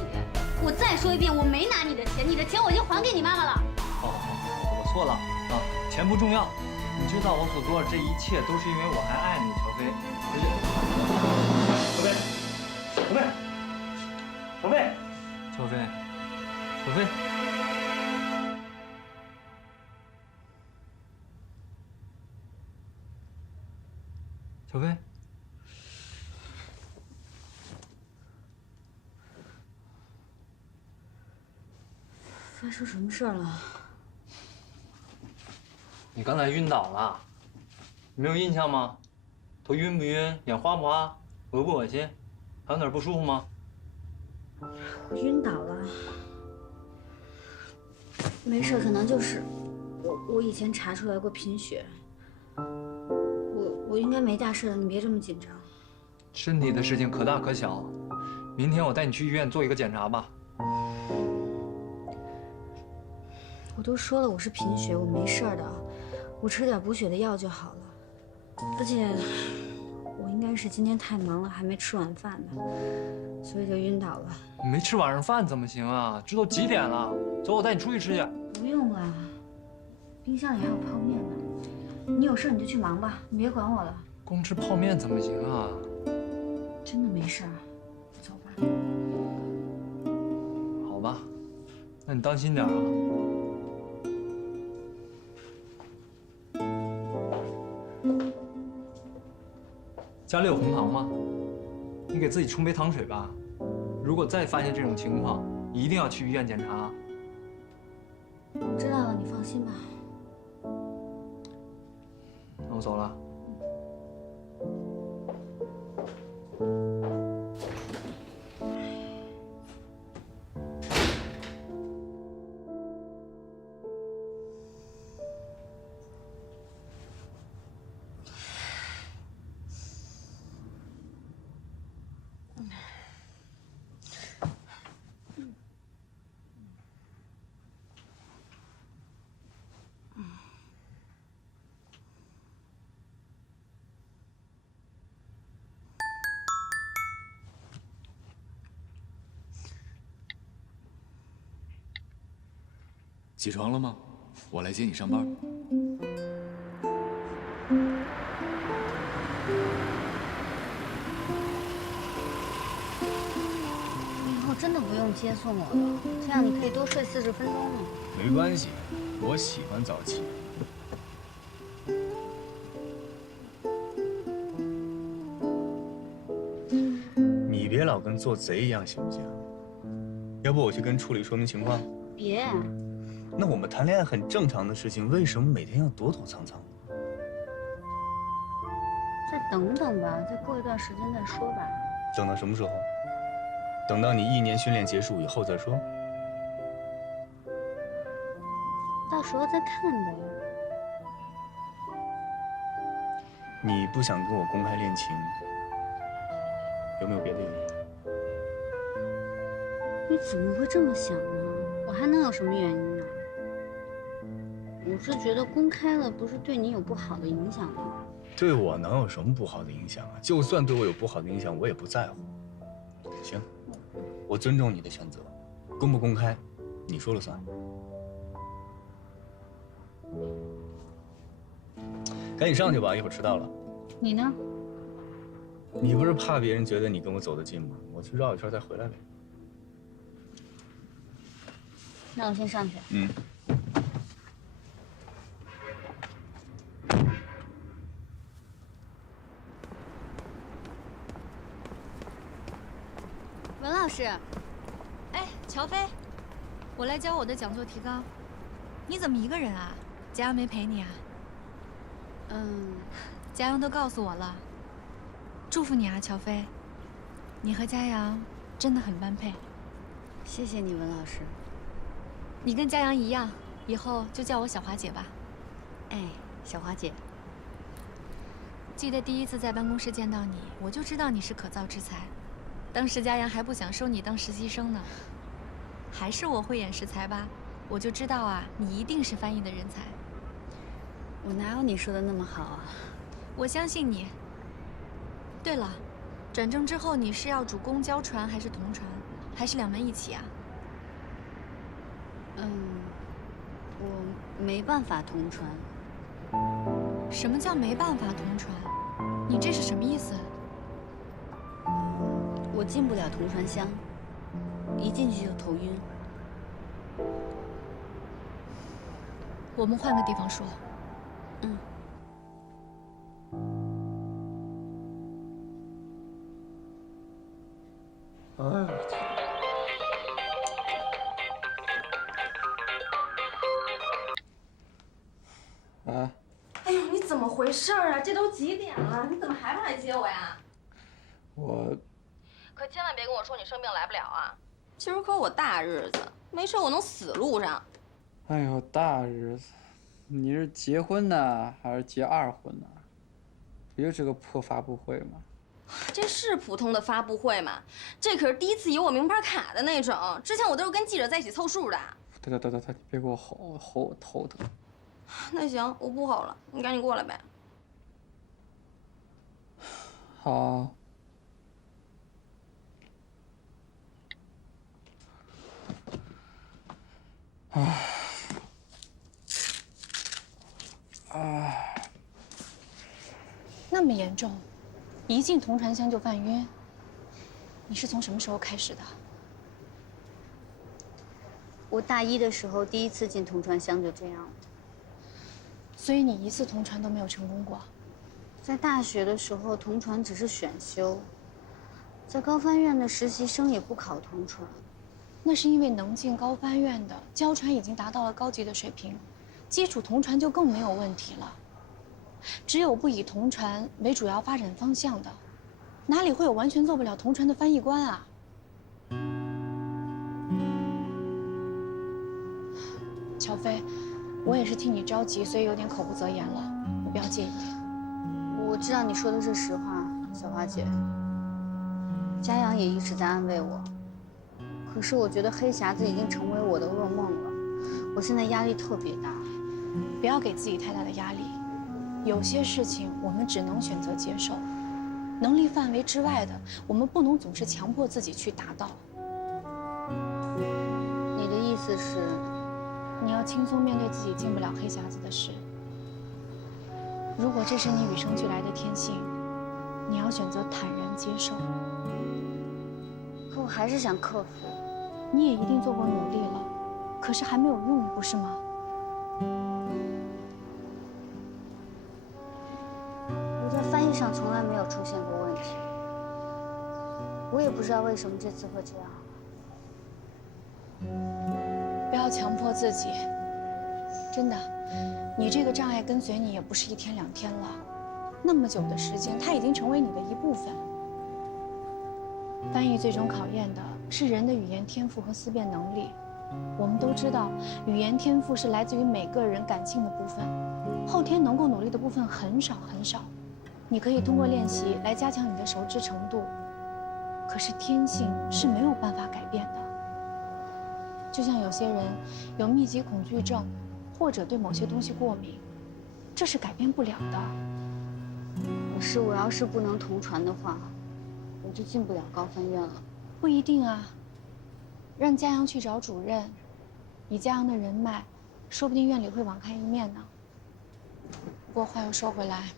我再说一遍，我没拿你的钱，你的钱我已经还给你妈妈了。好，我错了啊，钱不重要。你知道我所做的这一切都是因为我还爱你，乔飞。乔飞，乔飞。发生什么事儿了？你刚才晕倒了，你没有印象吗？头晕不晕？眼花不花？恶不恶心？还有哪儿不舒服吗？我晕倒了，没事，可能就是我以前查出来过贫血，我应该没大事的，你别这么紧张。身体的事情可大可小，明天我带你去医院做一个检查吧。我都说了我是贫血，我没事的，我吃点补血的药就好了。而且我应该是今天太忙了，还没吃晚饭呢，所以就晕倒了。没吃晚上饭怎么行啊？这都几点了？走，我带你出去吃去。不用了，冰箱里还有泡面呢。你有事你就去忙吧，你别管我了。光吃泡面怎么行啊？真的没事，走吧。好吧，那你当心点啊。家里有红糖吗？你给自己冲杯糖水吧。如果再发现这种情况，一定要去医院检查。知道了，你放心吧。那我走了。起床了吗？我来接你上班。你以后真的不用接送我了，这样你可以多睡40分钟呢。没关系，我喜欢早起。你别老跟做贼一样，行不行？要不我去跟处理说明情况。别。那我们谈恋爱很正常的事情，为什么每天要躲躲藏藏？再等等吧，再过一段时间再说吧。等到什么时候？等到你1年训练结束以后再说。到时候再看呗。你不想跟我公开恋情，有没有别的原因？你怎么会这么想呢？我还能有什么原因呢？我是觉得公开了不是对你有不好的影响吗？对我能有什么不好的影响啊？就算对我有不好的影响，我也不在乎。行，我尊重你的选择，公不公开，你说了算。赶紧上去吧，一会儿迟到了。你呢？你不是怕别人觉得你跟我走得近吗？我去绕一圈再回来呗。那我先上去。嗯。文老师，哎，乔飞，我来交我的讲座提纲。你怎么一个人啊？佳阳没陪你啊？佳阳都告诉我了。祝福你啊，乔飞，你和佳阳真的很般配。谢谢你，文老师。你跟佳阳一样，以后就叫我小华姐吧。哎，小华姐。记得第一次在办公室见到你，我就知道你是可造之才。当时佳阳还不想收你当实习生呢。还是我慧眼识才吧，我就知道啊，你一定是翻译的人才。我哪有你说的那么好啊？我相信你。对了，转正之后你是要主攻交传还是同传，还是2门一起啊？我没办法同传。什么叫没办法同传？你这是什么意思？我进不了同传箱，一进去就头晕。我们换个地方说。哎呦我天！啊！哎呦，你怎么回事啊？这都几点了，你怎么还不来接我呀？我可千万别跟我说你生病来不了啊！今儿可我大日子，没事我能死路上。哎呦，大日子，你是结婚呢还是结2婚呢？不就这个破发布会吗？这是普通的发布会吗？这可是第一次有我名牌卡的那种，之前我都是跟记者在一起凑数的。得，你别给我吼我头疼。那行，我不吼了，你赶紧过来呗。好。那么严重，一进同传箱就犯晕。你是从什么时候开始的？我大1的时候第一次进同传箱就这样了。所以你1次同传都没有成功过。在大学的时候，同传只是选修，在高翻院的实习生也不考同传。那是因为能进高翻院的交传已经达到了高级的水平，基础同传就更没有问题了。只有不以同传为主要发展方向的，哪里会有完全做不了同传的翻译官啊？乔飞，我也是替你着急，所以有点口不择言了，你不要介意。我知道你说的是实话，小花姐。嘉阳也一直在安慰我，可是我觉得黑匣子已经成为我的噩梦了，我现在压力特别大。不要给自己太大的压力，有些事情我们只能选择接受，能力范围之外的，我们不能总是强迫自己去达到。你的意思是，你要轻松面对自己进不了黑匣子的事。如果这是你与生俱来的天性，你要选择坦然接受。可我还是想克服。你也一定做过努力了，可是还没有用，不是吗？我在翻译上从来没有出现过问题，我也不知道为什么这次会这样。不要强迫自己，真的，你这个障碍跟随你也不是1天2天了，那么久的时间，它已经成为你的一部分。翻译最终考验的是人的语言天赋和思辨能力。我们都知道，语言天赋是来自于每个人感性的部分，后天能够努力的部分很少很少。你可以通过练习来加强你的熟知程度，可是天性是没有办法改变的。就像有些人有密集恐惧症，或者对某些东西过敏，这是改变不了的。可是我要是不能同传的话，我就进不了高翻院了。不一定啊，让嘉阳去找主任，以嘉阳的人脉，说不定院里会网开一面呢。不过话又说回来，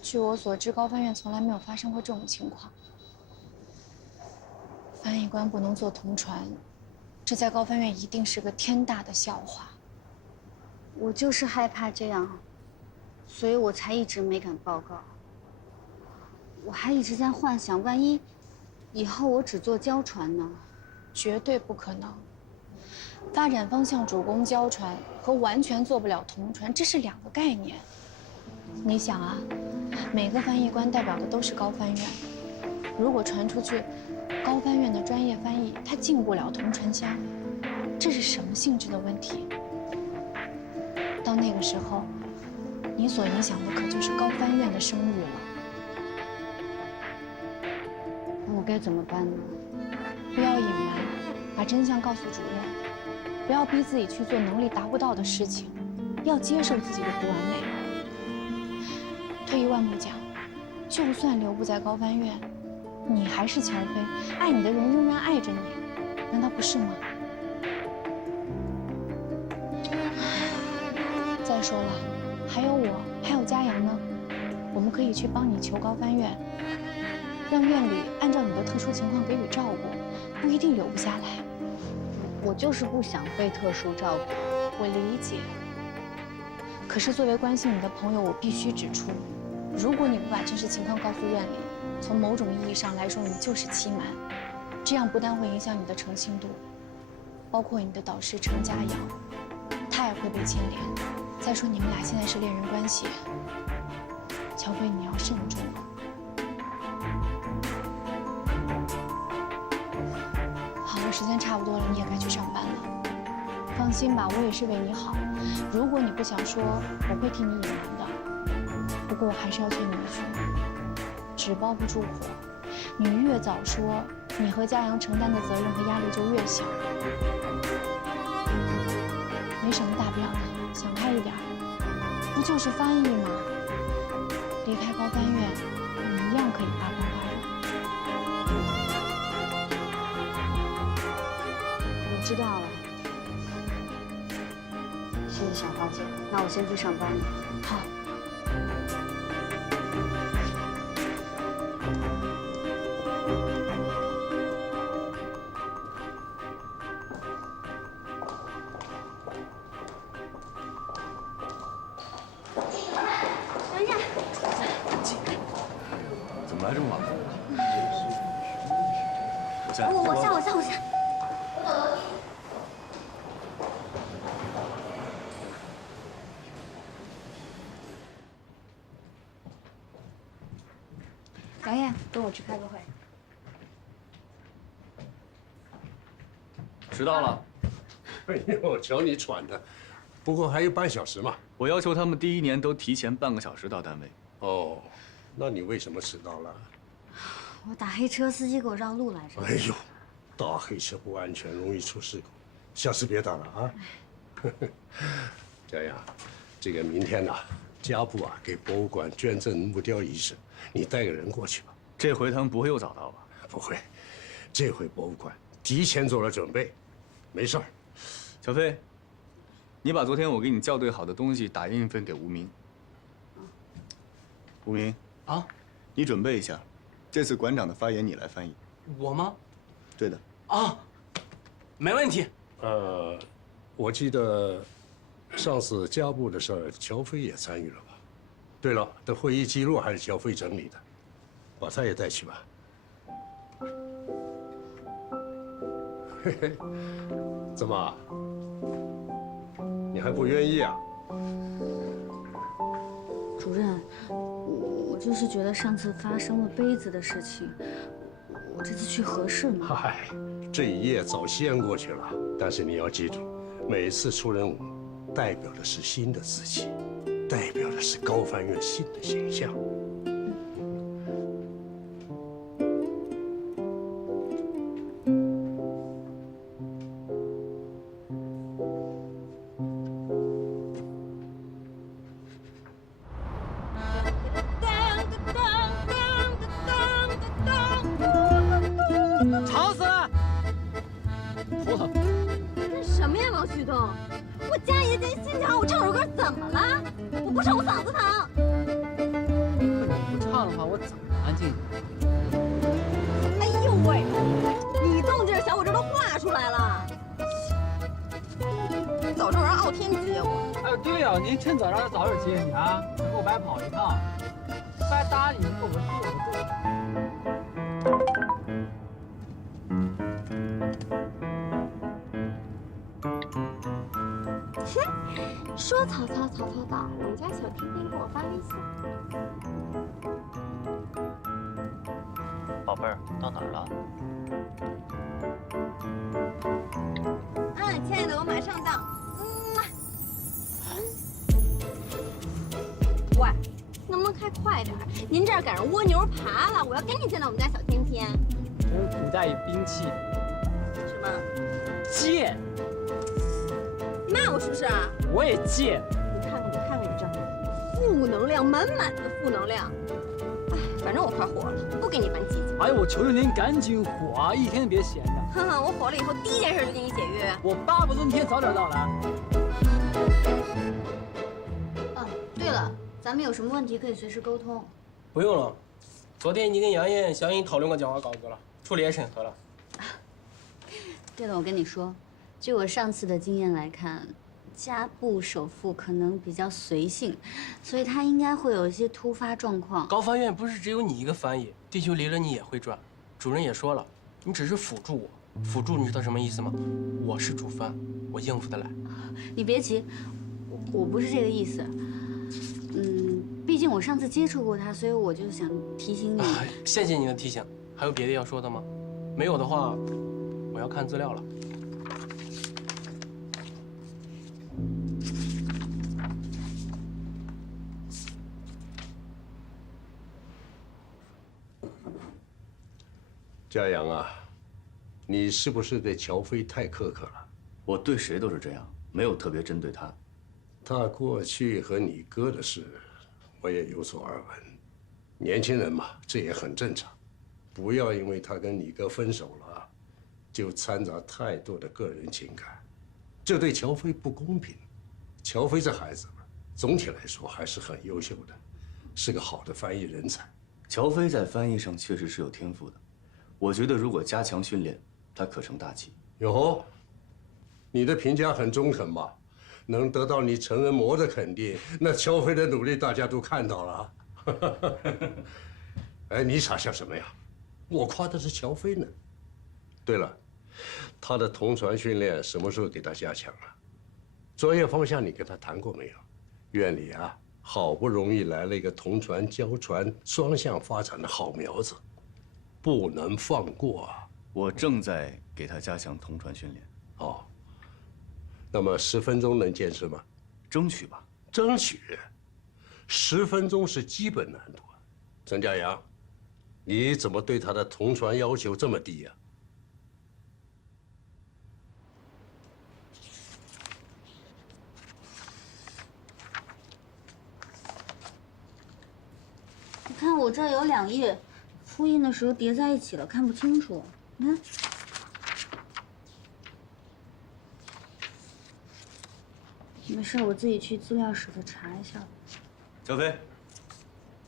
据我所知，高翻院从来没有发生过这种情况。翻译官不能做同传，这在高翻院一定是个天大的笑话。我就是害怕这样，所以我才一直没敢报告。我还一直在幻想，万一以后我只做交传呢？绝对不可能。发展方向主攻交传和完全做不了同传，这是2个概念。你想啊，每个翻译官代表的都是高翻院，如果传出去，高翻院的专业翻译他进不了同传箱，这是什么性质的问题？到那个时候，你所影响的可就是高翻院的声誉了。那我该怎么办呢？不要隐瞒，把真相告诉主任，不要逼自己去做能力达不到的事情，要接受自己的不完美。退一万步讲，就算留不在高翻院，你还是乔飞，爱你的人仍然爱着你，难道不是吗？再说了，还有我，还有嘉阳呢，我们可以去帮你求高翻院，让院里按照你的特殊情况给予照顾，不一定留不下来。我就是不想被特殊照顾，我理解。可是作为关心你的朋友，我必须指出，如果你不把真实情况告诉院里，从某种意义上来说，你就是欺瞒，这样不但会影响你的诚信度，包括你的导师程嘉阳，他也会被牵连。再说你们俩现在是恋人关系，乔飞，你要慎重。好了，时间差不多了，你也该去上班了。放心吧，我也是为你好。如果你不想说，我会替你隐瞒的。不过我还是要劝你一句，纸包不住火。你越早说，你和嘉阳承担的责任和压力就越小。没什么大不了的，想开一点，不就是翻译吗？离开高翻院，你一样可以发光发热。我知道了，谢谢小花姐。那我先去上班了。好。等一下，么来这么晚？我下。杨艳，跟我去开个会。迟到了。哎呦，瞧你喘的，不过还有半小时嘛。我要求他们第1年都提前半个小时到单位。哦，那你为什么迟到了？我打黑车，司机给我让路来着。哎呦，打黑车不安全，容易出事故，下次别打了啊。这样，这个明天呢，家部啊给博物馆捐赠木雕仪式，你带个人过去吧。这回他们不会又早到吧？不会，这回博物馆提前做了准备，没事儿。小飞，你把昨天我给你校对好的东西打印一份给吴明。吴明啊，你准备一下，这次馆长的发言你来翻译。我吗？对的。啊，没问题。我记得上次家部的事儿，乔飞也参与了吧？对了，这会议记录还是乔飞整理的，把他也带去吧。嘿嘿，怎么？你还不愿意啊？主任，我就是觉得上次发生了杯子的事情，我这次去合适吗？嗨，这一页早先过去了。但是你要记住，每次出任务，代表的是新的自己，代表的是高翻院新的形象。吵死了！这什么呀，王旭东？我家爷今天心情好，我唱首歌怎么了？我不唱我嗓子疼。不唱的话，我怎么安静？哎呦喂，你动静小，我这都画出来了。早上让傲天接我。哎，对呀，您趁早让他早点接你啊，别给我白跑一趟，白搭理你给我坐着。说曹操，曹操到，我们家小天天给我发微信。宝贝儿，到哪儿了？亲爱的，我马上到。喂，能不能开快点？您这儿赶上蜗牛爬了，我要赶紧见到我们家小天天。这是古代兵器。什么？剑。你骂我是不是？我也剑。你看看你这负能量，满满的负能量。哎，反正我快火了，不跟你拌计较。哎呦，我求求您赶紧火啊，一天都别闲着。哼哼，我火了以后，第一件事就给你解约。我巴不得明天早点到来。对了，咱们有什么问题可以随时沟通。不用了，昨天已经跟杨艳详细讨论过讲话稿子了，处理也审核了。对了，我跟你说，据我上次的经验来看，家部首富可能比较随性，所以他应该会有一些突发状况。高翻院不是只有你一个翻译，地球离了你也会转。主任也说了，你只是辅助我。辅助你知道什么意思吗？我是主翻，我应付得来。你别急，我不是这个意思。毕竟我上次接触过他，所以我就想提醒你。谢谢你的提醒。还有别的要说的吗？没有的话，我要看资料了。嘉阳啊，你是不是对乔飞太苛刻了？我对谁都是这样，没有特别针对他。他过去和你哥的事，我也有所耳闻。年轻人嘛，这也很正常。不要因为他跟你哥分手了，就掺杂太多的个人情感，这对乔飞不公平。乔飞这孩子，总体来说还是很优秀的，是个好的翻译人才。乔飞在翻译上确实是有天赋的。我觉得如果加强训练，他可成大器。哟，你的评价很中肯吧？能得到你成人模的肯定，那乔飞的努力大家都看到了。哎，你傻笑什么呀？我夸的是乔飞呢。对了，他的同船训练什么时候给他加强啊？专业方向你跟他谈过没有？院里啊，好不容易来了一个同船交船双向发展的好苗子，不能放过啊！我正在给他加强同船训练。哦，那么10分钟能坚持吗？争取吧。争取，10分钟是基本难度啊。陈家阳，你怎么对他的同船要求这么低呀？你看我这儿有2页，复印的时候叠在一起了，看不清楚。你看。没事，我自己去资料室再查一下。乔飞，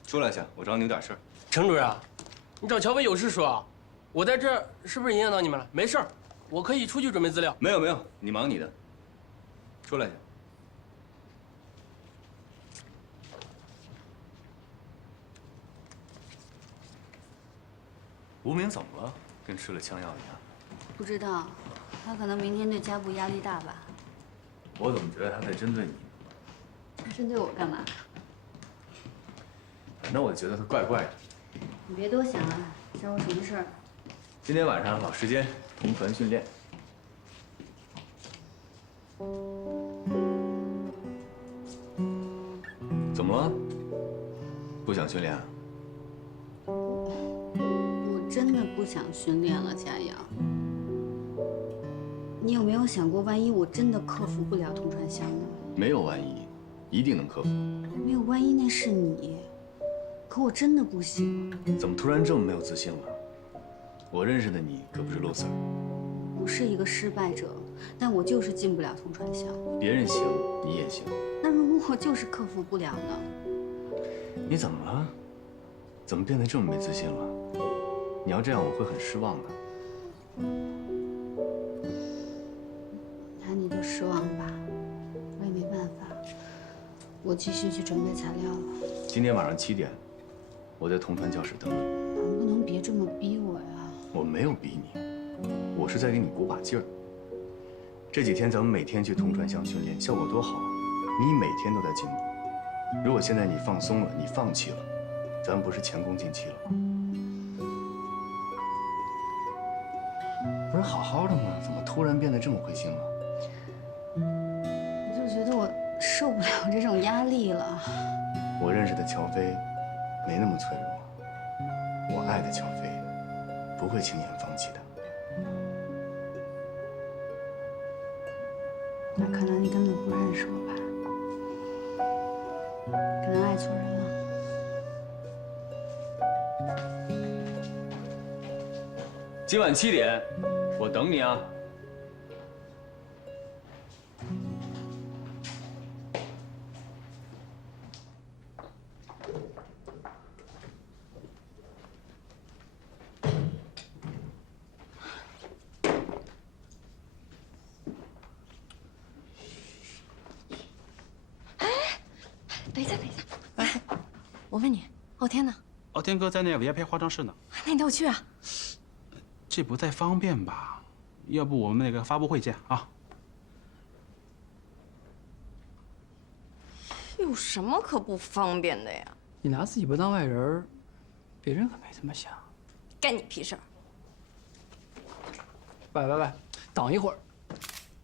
出来一下，我找你有点事儿。程主任，你找乔飞有事说啊？我在这儿是不是影响到你们了？没事儿，我可以出去准备资料。没有，你忙你的。出来一下。无名怎么了？跟吃了枪药一样。不知道，他可能明天对家部压力大吧。我怎么觉得他在针对你？他针对我干嘛？反正我觉得他怪怪的。你别多想了，找我什么事儿？今天晚上老时间同船训练。怎么了？不想训练啊？我真的不想训练了，佳阳。你有没有想过，万一我真的克服不了同船项呢？没有万一，一定能克服。没有万一那是你，可我真的不行。怎么突然这么没有自信了？我认识的你可不是 loser。我是一个失败者，但我就是进不了同船项。别人行，你也行。那如果我就是克服不了呢？你怎么了？怎么变得这么没自信了？你要这样，我会很失望的。那你就失望吧，我也没办法。我继续去准备材料了。今天晚上7点，我在同船教室等你。能不能别这么逼我呀？我没有逼你，我是在给你鼓把劲儿。这几天咱们每天去同船项训练，效果多好，你每天都在进步。如果现在你放松了，你放弃了，咱们不是前功尽弃了吗？不是好好的吗？怎么突然变得这么灰心了？我就觉得我受不了这种压力了。我认识的乔飞没那么脆弱，我爱的乔飞不会轻言放弃的。那可能你根本不认识我吧？可能爱错人了。今晚7点，我等你啊。等一下，哎，我问你，傲天呢？傲天哥在那 VIP 化妆室呢。那你带我去啊。这不太方便吧？要不我们那个发布会见啊？有什么可不方便的呀？你拿自己不当外人，别人可没这么想。干你屁事儿！喂，等一会儿。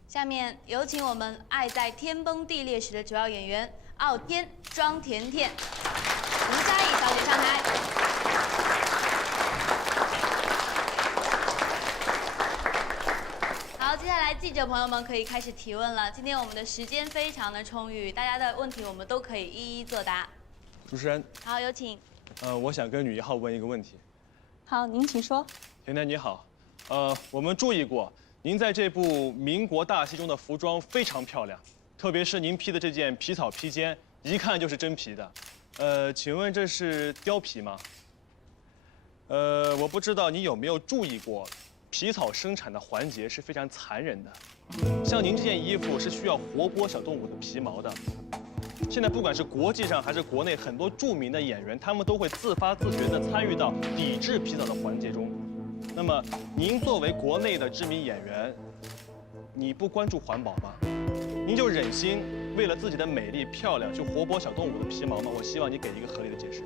下面有请我们《爱在天崩地裂时》的主要演员傲天、庄甜甜、吴佳艺小姐上台。好，接下来记者朋友们可以开始提问了。今天我们的时间非常的充裕，大家的问题我们都可以一一作答。主持人，好，有请。我想跟女1号问一个问题。好，您请说。甜甜你好，我们注意过您在这部民国大戏中的服装非常漂亮，特别是您披的这件皮草披肩，一看就是真皮的。请问这是貂皮吗？我不知道你有没有注意过，皮草生产的环节是非常残忍的。像您这件衣服是需要活剥小动物的皮毛的，现在不管是国际上还是国内，很多著名的演员，他们都会自发自觉地参与到抵制皮草的环节中。那么，您作为国内的知名演员，你不关注环保吗？您就忍心为了自己的美丽漂亮去活剥小动物的皮毛吗？我希望你给一个合理的解释。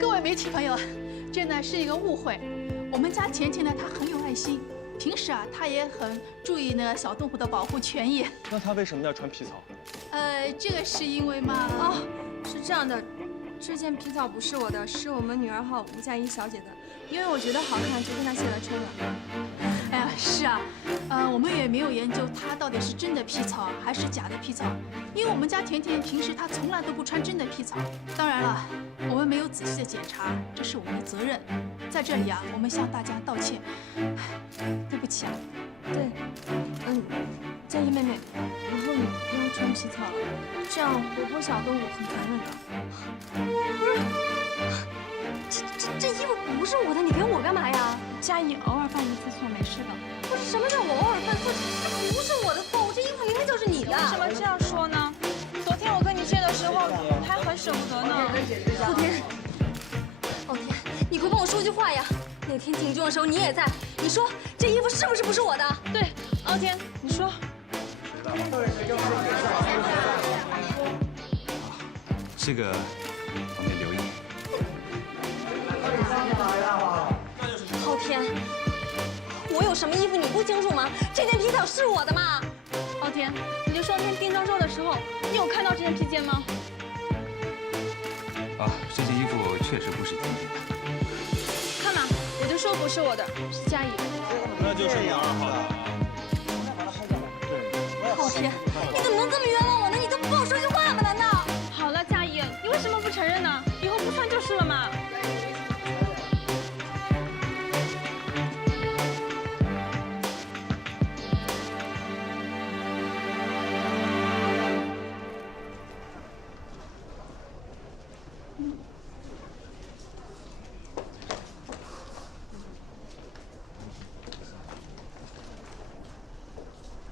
各位媒体朋友，这呢是一个误会。我们家甜甜呢，她很有爱心，平时啊，她也很注意那个小动物的保护权益。那她为什么要穿皮草？这个是因为嘛……哦，是这样的，这件皮草不是我的，是我们女2号吴佳怡小姐的，因为我觉得好看，就跟她借来穿了。哎呀，是啊，我们也没有研究它到底是真的皮草还是假的皮草，因为我们家甜甜平时她从来都不穿真的皮草。当然了，我们没有仔细的检查，这是我们的责任。在这里啊，我们向大家道歉，对不起啊。对，佳怡妹妹，以后你不要穿皮草了，这样活剥小动物很残忍的。这衣服不是我的，你给我干嘛呀？佳怡偶尔犯一次错，没事的。不是，什么叫我偶尔犯错？这不是我的错误，这衣服明明就是你的。为什么这样说呢？昨天我跟你借的时候，你还很舍不得呢。昊天，昊天，你快帮我说句话呀！那天挺重的时候你也在，你说这衣服是不是我的？对，昊天，你说。这个我没留意。昊天，我有什么衣服你不清楚吗？这件皮草是我的嘛？昊天，你就说那天定妆周的时候，你有看到这件披肩吗？啊，这件衣服确实不是甜甜的。看嘛，我就说不是我的，是佳怡。那就是你2号的。昊天，你怎么能这么冤枉我呢？你都不帮我说句话吗？难道？好了，佳怡，你为什么不承认呢？以后不穿就是了嘛。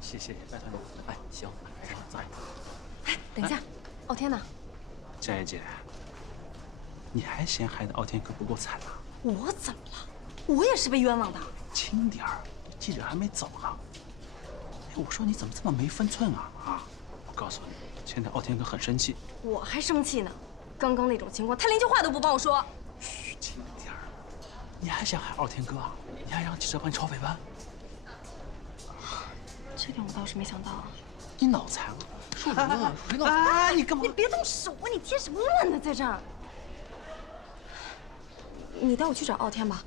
谢谢，拜托你。哎，行，没事，走。哎，等一下，傲天呢？佳怡姐，你还嫌孩子傲天哥不够惨啊？我怎么了？我也是被冤枉的。轻点儿，记者还没走呢。哎，我说你怎么这么没分寸啊？啊！我告诉你，现在傲天哥很生气。我还生气呢，刚刚那种情况，他连句话都不帮我说。嘘，轻点儿。你还想害傲天哥啊？你还让记者帮你炒绯闻？这点我倒是没想到啊。你脑残啊？说什么？谁脑残？哎，你干嘛？你别动手啊！你添什么乱呢？在这儿。你带我去找傲天吧，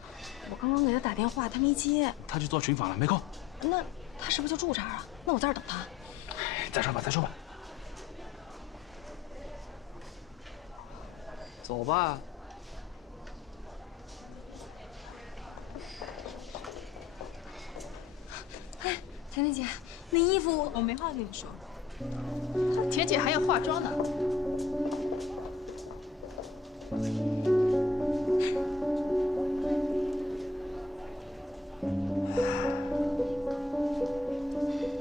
我刚刚给他打电话，他没接。他去做寻访了，没空。那他是不是就住这儿啊？那我在这儿等他。再说吧，再说吧。走吧。哎，甜甜姐，那衣服我没话跟你说。甜姐还要化妆呢。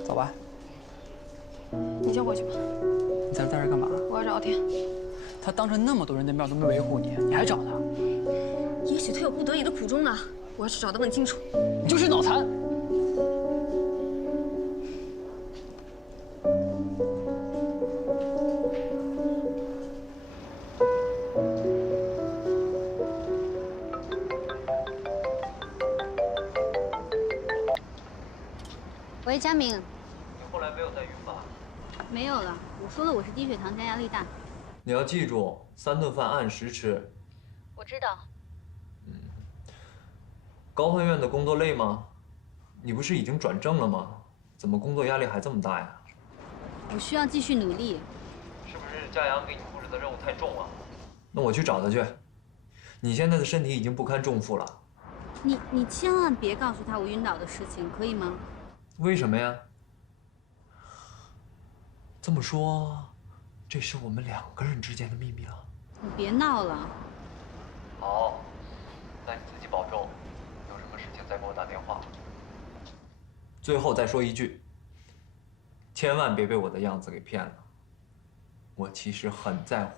走吧。你先回去吧。你在这儿干嘛？我要找傲天。他当着那么多人的面都没维护你，你还找他？也许他有不得已的苦衷呢。我要去找他问清楚。你就是脑残。喂，佳明。你后来没有再晕吧？没有了，我说了我是低血糖加压力大。你要记住，3顿饭按时吃。我知道。高分院的工作累吗？你不是已经转正了吗？怎么工作压力还这么大呀？我需要继续努力。是不是佳阳给你布置的任务太重了？那我去找他去。你现在的身体已经不堪重负了。你千万别告诉他我晕倒的事情，可以吗？为什么呀？这么说，这是我们2个人之间的秘密了。你别闹了。好，那你自己保重，有什么事情再给我打电话。最后再说一句，千万别被我的样子给骗了。我其实很在乎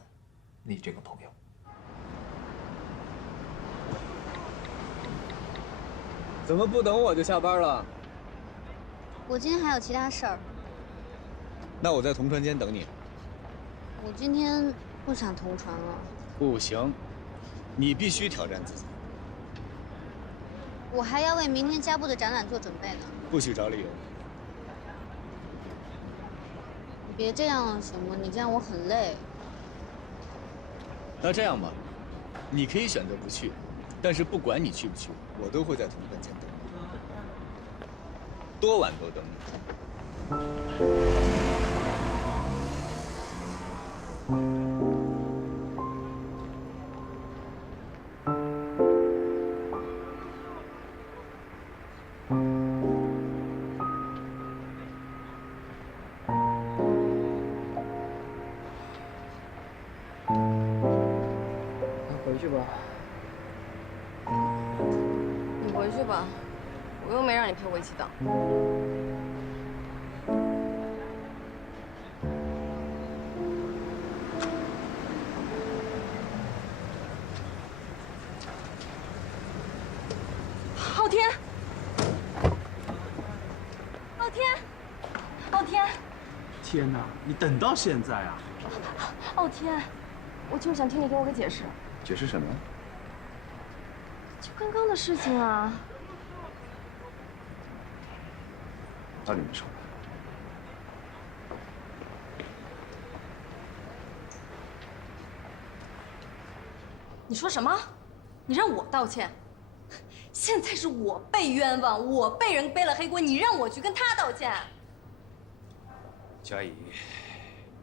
你这个朋友。怎么不等我就下班了？我今天还有其他事儿。那我在同船间等你。我今天不想同船了。不行，你必须挑战自己。我还要为明天加布的展览做准备呢。不许找理由。你别这样了，行吗？你这样我很累。那这样吧，你可以选择不去，但是不管你去不去，我都会在同船间等你，多晚都等你。回去吧。你回去吧，我又没让你陪我一起等。傲天，傲天，傲天！天哪，你等到现在啊？傲天，我就是想听你给我个解释。解释什么？就刚刚的事情啊。哪里没说？你说什么？你让我道歉？现在是我被冤枉，我被人背了黑锅，你让我去跟他道歉？佳怡，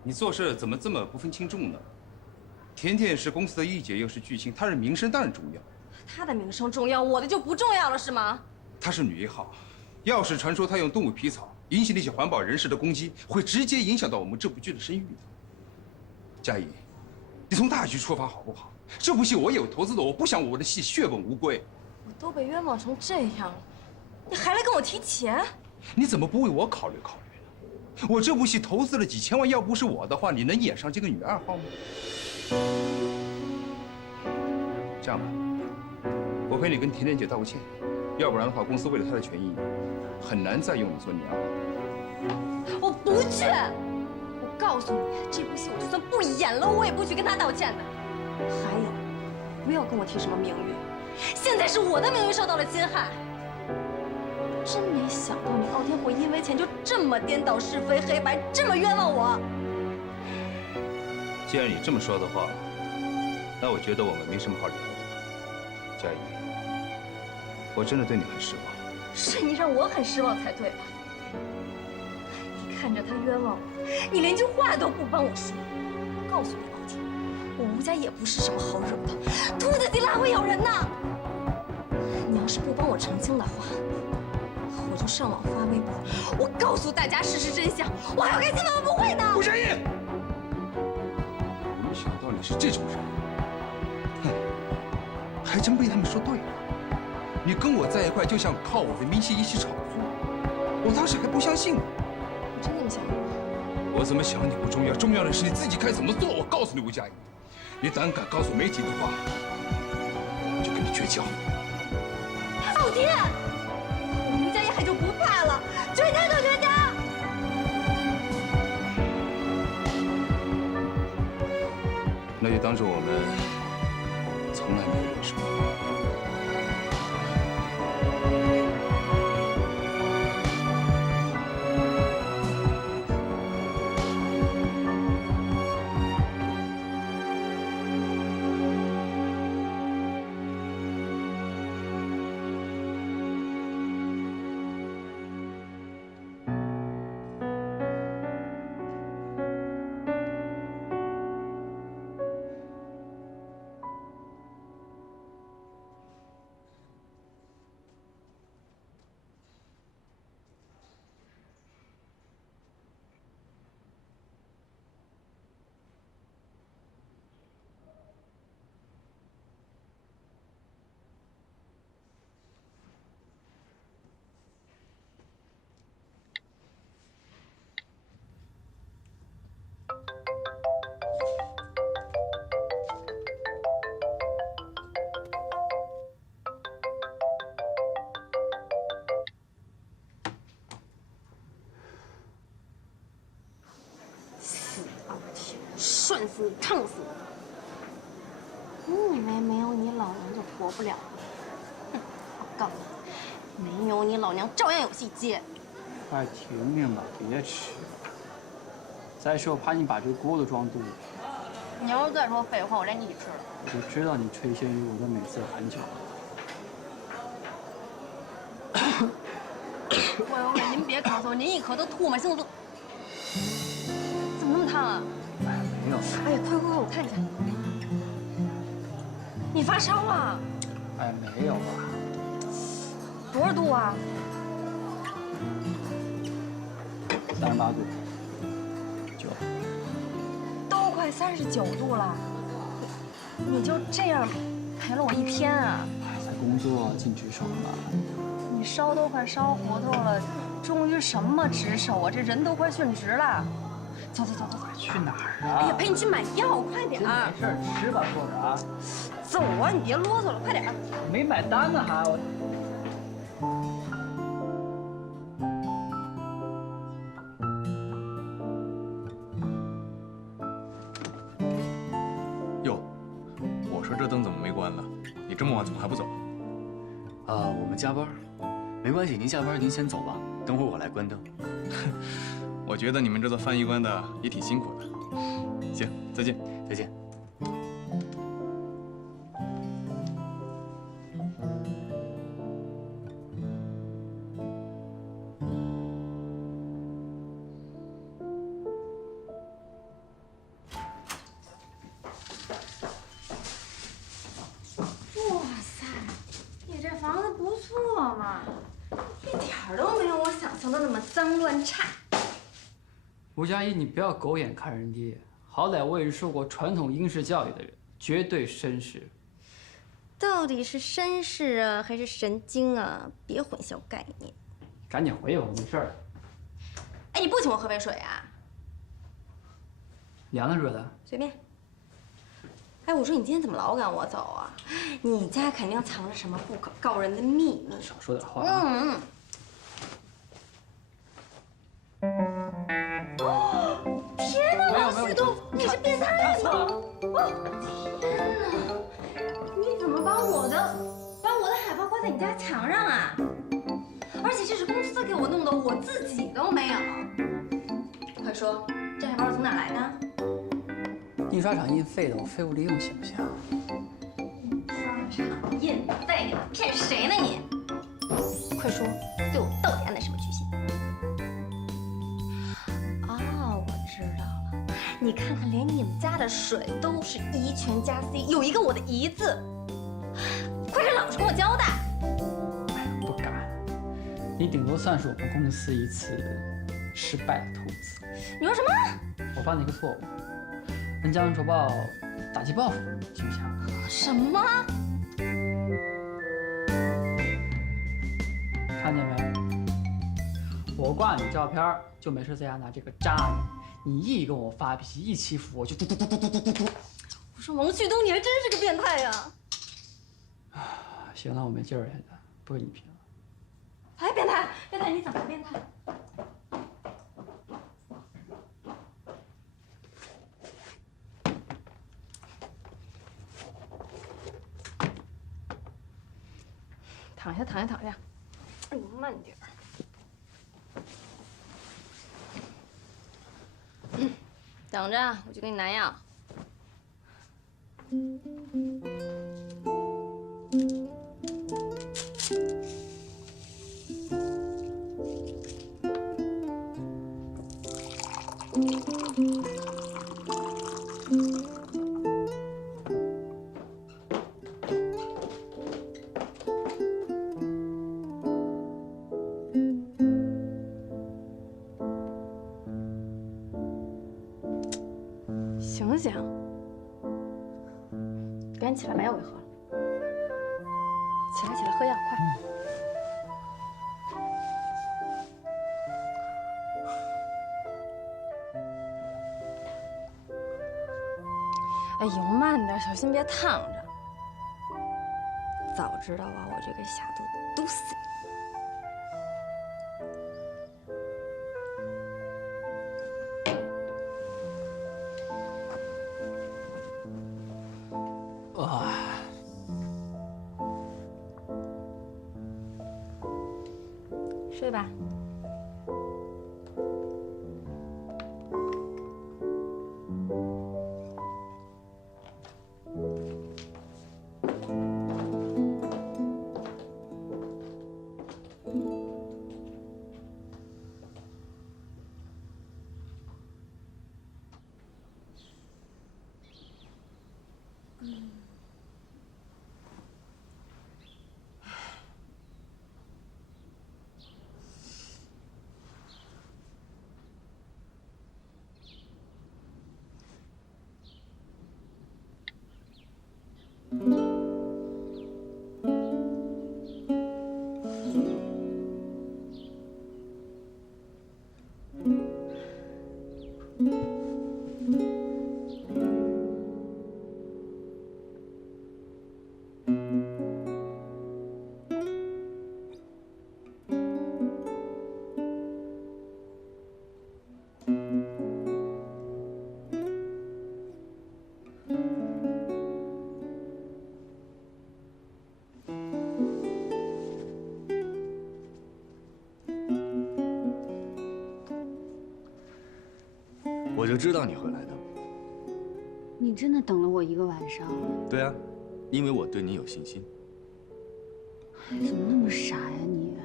你做事怎么这么不分轻重呢？甜甜是公司的一姐，又是巨星，她的名声当然重要。他的名声重要，我的就不重要了，是吗？她是女一号，要是传说她用动物皮草引起那些环保人士的攻击，会直接影响到我们这部剧的声誉的。佳怡，你从大局出发好不好？这部戏我也有投资的，我不想我的戏血本无归。我都被冤枉成这样，你还来跟我提钱？你怎么不为我考虑考虑呢？我这部戏投资了几千万，要不是我的话，你能演上这个女二号吗？这样吧，我陪你跟甜甜姐道个歉，要不然的话，公司为了她的权益，很难再用你做女二号。我不去！我告诉你，这部戏我就算不演了，我也不去跟他道歉的。还有，不要跟我提什么名誉，现在是我的名誉受到了侵害。真没想到你傲天会因为钱就这么颠倒是非黑白，这么冤枉我。既然你这么说的话，那我觉得我们没什么好聊的。佳怡，我真的对你很失望。是你让我很失望才对吧？你看着他冤枉我，你连句话都不帮我说。我告诉你，傲天，我吴家也不是什么好惹的，兔子急了还会咬人呢。你要是不帮我澄清的话，我就上网发微博，我告诉大家事实真相，我还要开新闻发布会呢。吴佳怡，没想到你是这种人，哼，还真被他们说对了。你跟我在一块，就像靠我的名气一起炒作，我当时还不相信呢。你真这么想吗？我怎么想你不重要，重要的是你自己该怎么做。我告诉你，吴佳怡，你胆敢告诉媒体的话，我就跟你绝交。傲天，我吴佳怡还就不怕了，绝交就绝交。那就当着我们从来没有认识过。灌死、烫死你！你以为没有你老娘就活不了？哼！我告诉你，没有你老娘照样有戏接。快停停吧，别吃。再说，我怕你把这锅都装肚子。你要是再说废话，我连你一起吃了。我就知道你垂涎于我的美色很久。喂，您别咳嗽，您一咳嗽吐沫星子。怎么那么烫啊？哎，没有。哎呀，快，我看一下。你发烧了？哎，没有啊。多少度啊？38度。9。都快39度了，你就这样陪了我一天啊？在工作尽职守嘛。你烧都快烧糊涂了，终于什么职守啊？这人都快殉职了。走，去哪儿啊？哎呀，陪你去买药，快点儿。没事，吃吧，坐着啊。走啊，你别啰嗦了，快点儿。没买单呢还。哟，我说这灯怎么没关呢？你这么晚怎么还不走？啊，我们加班，没关系，您下班您先走吧，等会儿我来关灯。我觉得你们这做翻译官的也挺辛苦的。行，再见，再见。哇塞，你这房子不错嘛，一点儿都没有我想象的那么脏乱差。吴佳怡，你不要狗眼看人低，好歹我也是受过传统英式教育的人，绝对绅士。到底是绅士啊，还是神经啊？别混淆概念。赶紧回吧，没事儿。哎，你不请我喝杯水啊？凉的热的？随便。哎，我说你今天怎么老赶我走啊？你家肯定藏着什么不可告人的秘密。少说点话啊。哦，天哪，王旭东，你是变态吗？天哪，你怎么把我的海报挂在你家墙上啊？而且这是公司给我弄的，我自己都没有。快说，这海报是从哪来的？印刷厂印废的，我废物利用行不行？商场印废的，骗谁呢你？快说，对我到底安的什么居心？哦，我知道了。你看看，连你们家的水都是怡泉加 C， 有一个我的怡字。快点老实跟我交代。不敢，你顶多算是我们公司一次失败的投资。你说什么？我犯了一个错误。人江卓报打击报复，行不行？什么？看见没？我挂你照片，就没事在家拿这个扎你。你一跟我发脾气，一欺负我就嘟。我说王旭东，你还真是个变态呀！行了，我没劲儿了，现在不跟你拼了。哎，变态，你怎么变态？躺下。哎呦，慢点儿。等着，我去给你拿药。醒醒，赶紧起来把药给喝了。起来，喝药，快！哎呦，慢点，小心别烫着。早知道啊，我就给下毒毒死你。睡吧。我就知道你会来的。你真的等了我1个晚上？对啊，因为我对你有信心。怎么那么傻呀你？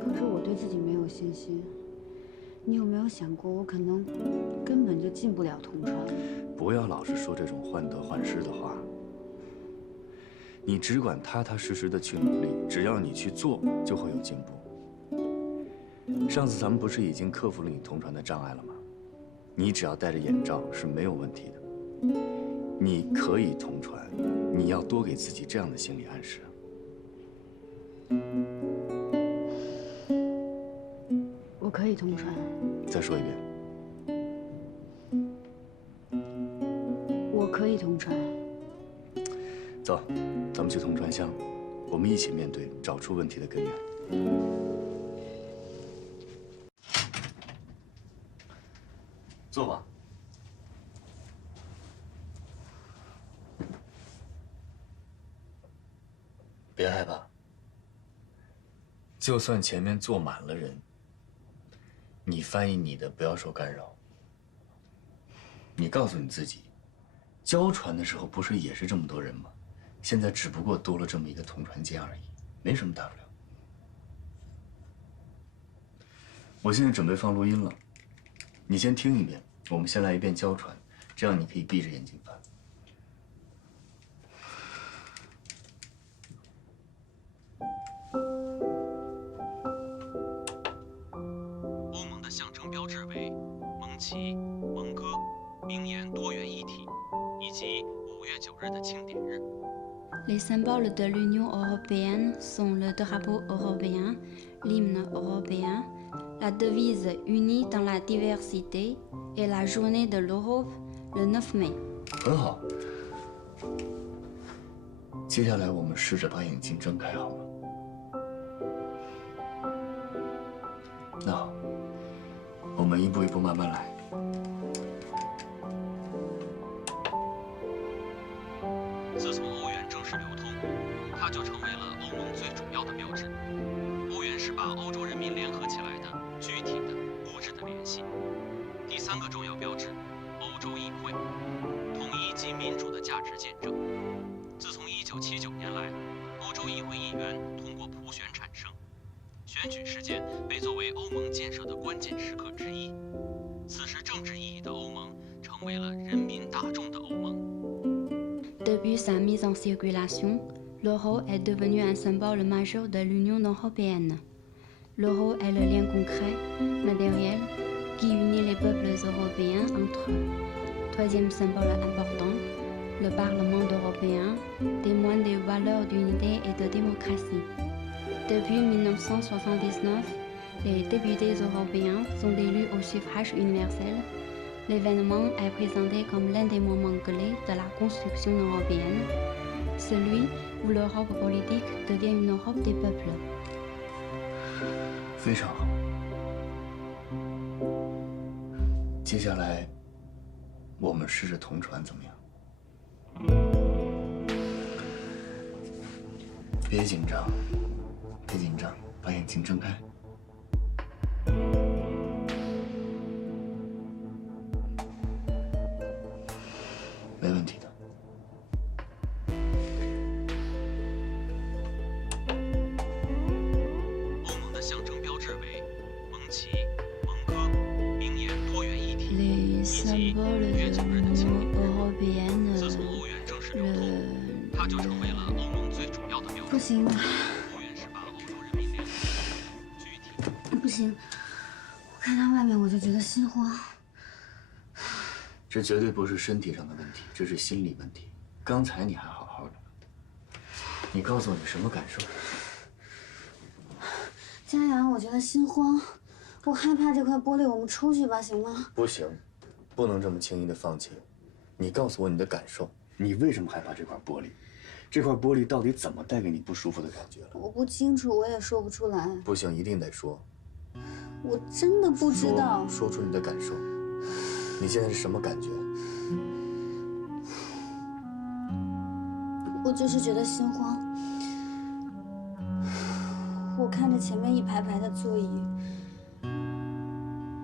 可是我对自己没有信心。你有没有想过，我可能根本就进不了同传？不要老是说这种患得患失的话。你只管踏踏实实的去努力，只要你去做，就会有进步。上次咱们不是已经克服了你同传的障碍了吗？你只要戴着眼罩是没有问题的。你可以同传，你要多给自己这样的心理暗示。我可以同传。再说一遍。我可以同传。走，咱们去同传箱，我们一起面对，找出问题的根源。坐吧。别害怕，就算前面坐满了人，你翻译你的不要受干扰。你告诉你自己，交传的时候不是也是这么多人吗？现在只不过多了这么一个同传间而已，没什么大不了。我现在准备放录音了，你先听一遍，我们先来一遍交传，这样你可以闭着眼睛翻。欧盟的象征标志为盟旗、盟歌、名言多元一体，以及5月9日的庆典日。Les symboles de l'Union européenne sont le drapeau européen, l'hymne européen, la devise unie dans la diversité et la journée de l'Europe le 9 mai. 很好。接下来我们试着把眼睛睁开，好吗？那好，我们一步一步慢慢来。自从欧元正式流通，它就成为了欧盟最主要的标志。欧元是把欧洲人民联合起来的具体的、物质的联系。第3个重要标志，欧洲议会，统一及民主的价值见证。自从1979年来，欧洲议会议员通过普选产生，选举事件被作为欧盟建设的关键时刻之一。此时政治意义的欧盟成为了人民大众的欧盟。Depuis sa mise en circulation, l'euro est devenu un symbole majeur de l'Union européenne. L'euro est le lien concret, matériel, qui unit les peuples européens entre eux. Troisième symbole important, le Parlement européen témoigne des valeurs d'unité et de démocratie. Depuis 1979, les députés européens sont élus au suffrage universel. L'événement est présenté comme l'un des moments clés de la construction européenne, celui où l'Europe politique devient une Europe des peuples. 非常好。接下来，我们试着同传怎么样？别紧张，别紧张，把眼睛睁开。没问题的。欧盟的象征标志为盟旗、盟歌、名言多元一体，以及月球人的青年。自从欧元正式流通，它就成为了欧盟最主要的标志。不行了，欧元是把欧洲人民联合起来，具体。不行，我看到外面我就觉得心慌。这绝对不是身体上的问题，这是心理问题。刚才你还好好的，你告诉我你什么感受？佳阳，我觉得心慌，我害怕这块玻璃，我们出去吧，行吗？不行，不能这么轻易的放弃。你告诉我你的感受，你为什么害怕这块玻璃？这块玻璃到底怎么带给你不舒服的感觉了？我不清楚，我也说不出来。不行，一定得说。我真的不知道。说出你的感受。你现在是什么感觉？我就是觉得心慌。我看着前面一排排的座椅，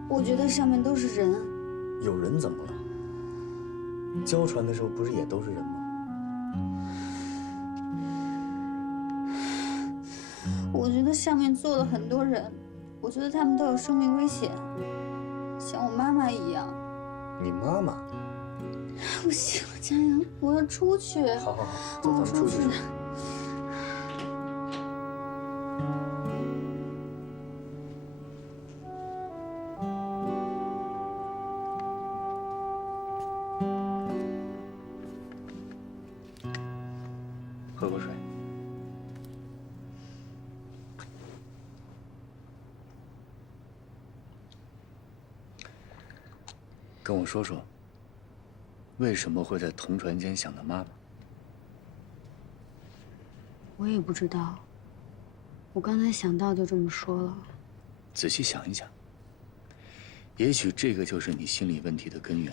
我觉得上面都是人。有人怎么了？交船的时候不是也都是人吗？我觉得上面坐了很多人，我觉得他们都有生命危险，像我妈妈一样。你妈妈？不行了，佳阳，我要出去。好好好，走，咱们出去。喝口水。跟我说说，为什么会在同船间想到妈妈？我也不知道，我刚才想到就这么说了。仔细想一想，也许这个就是你心理问题的根源。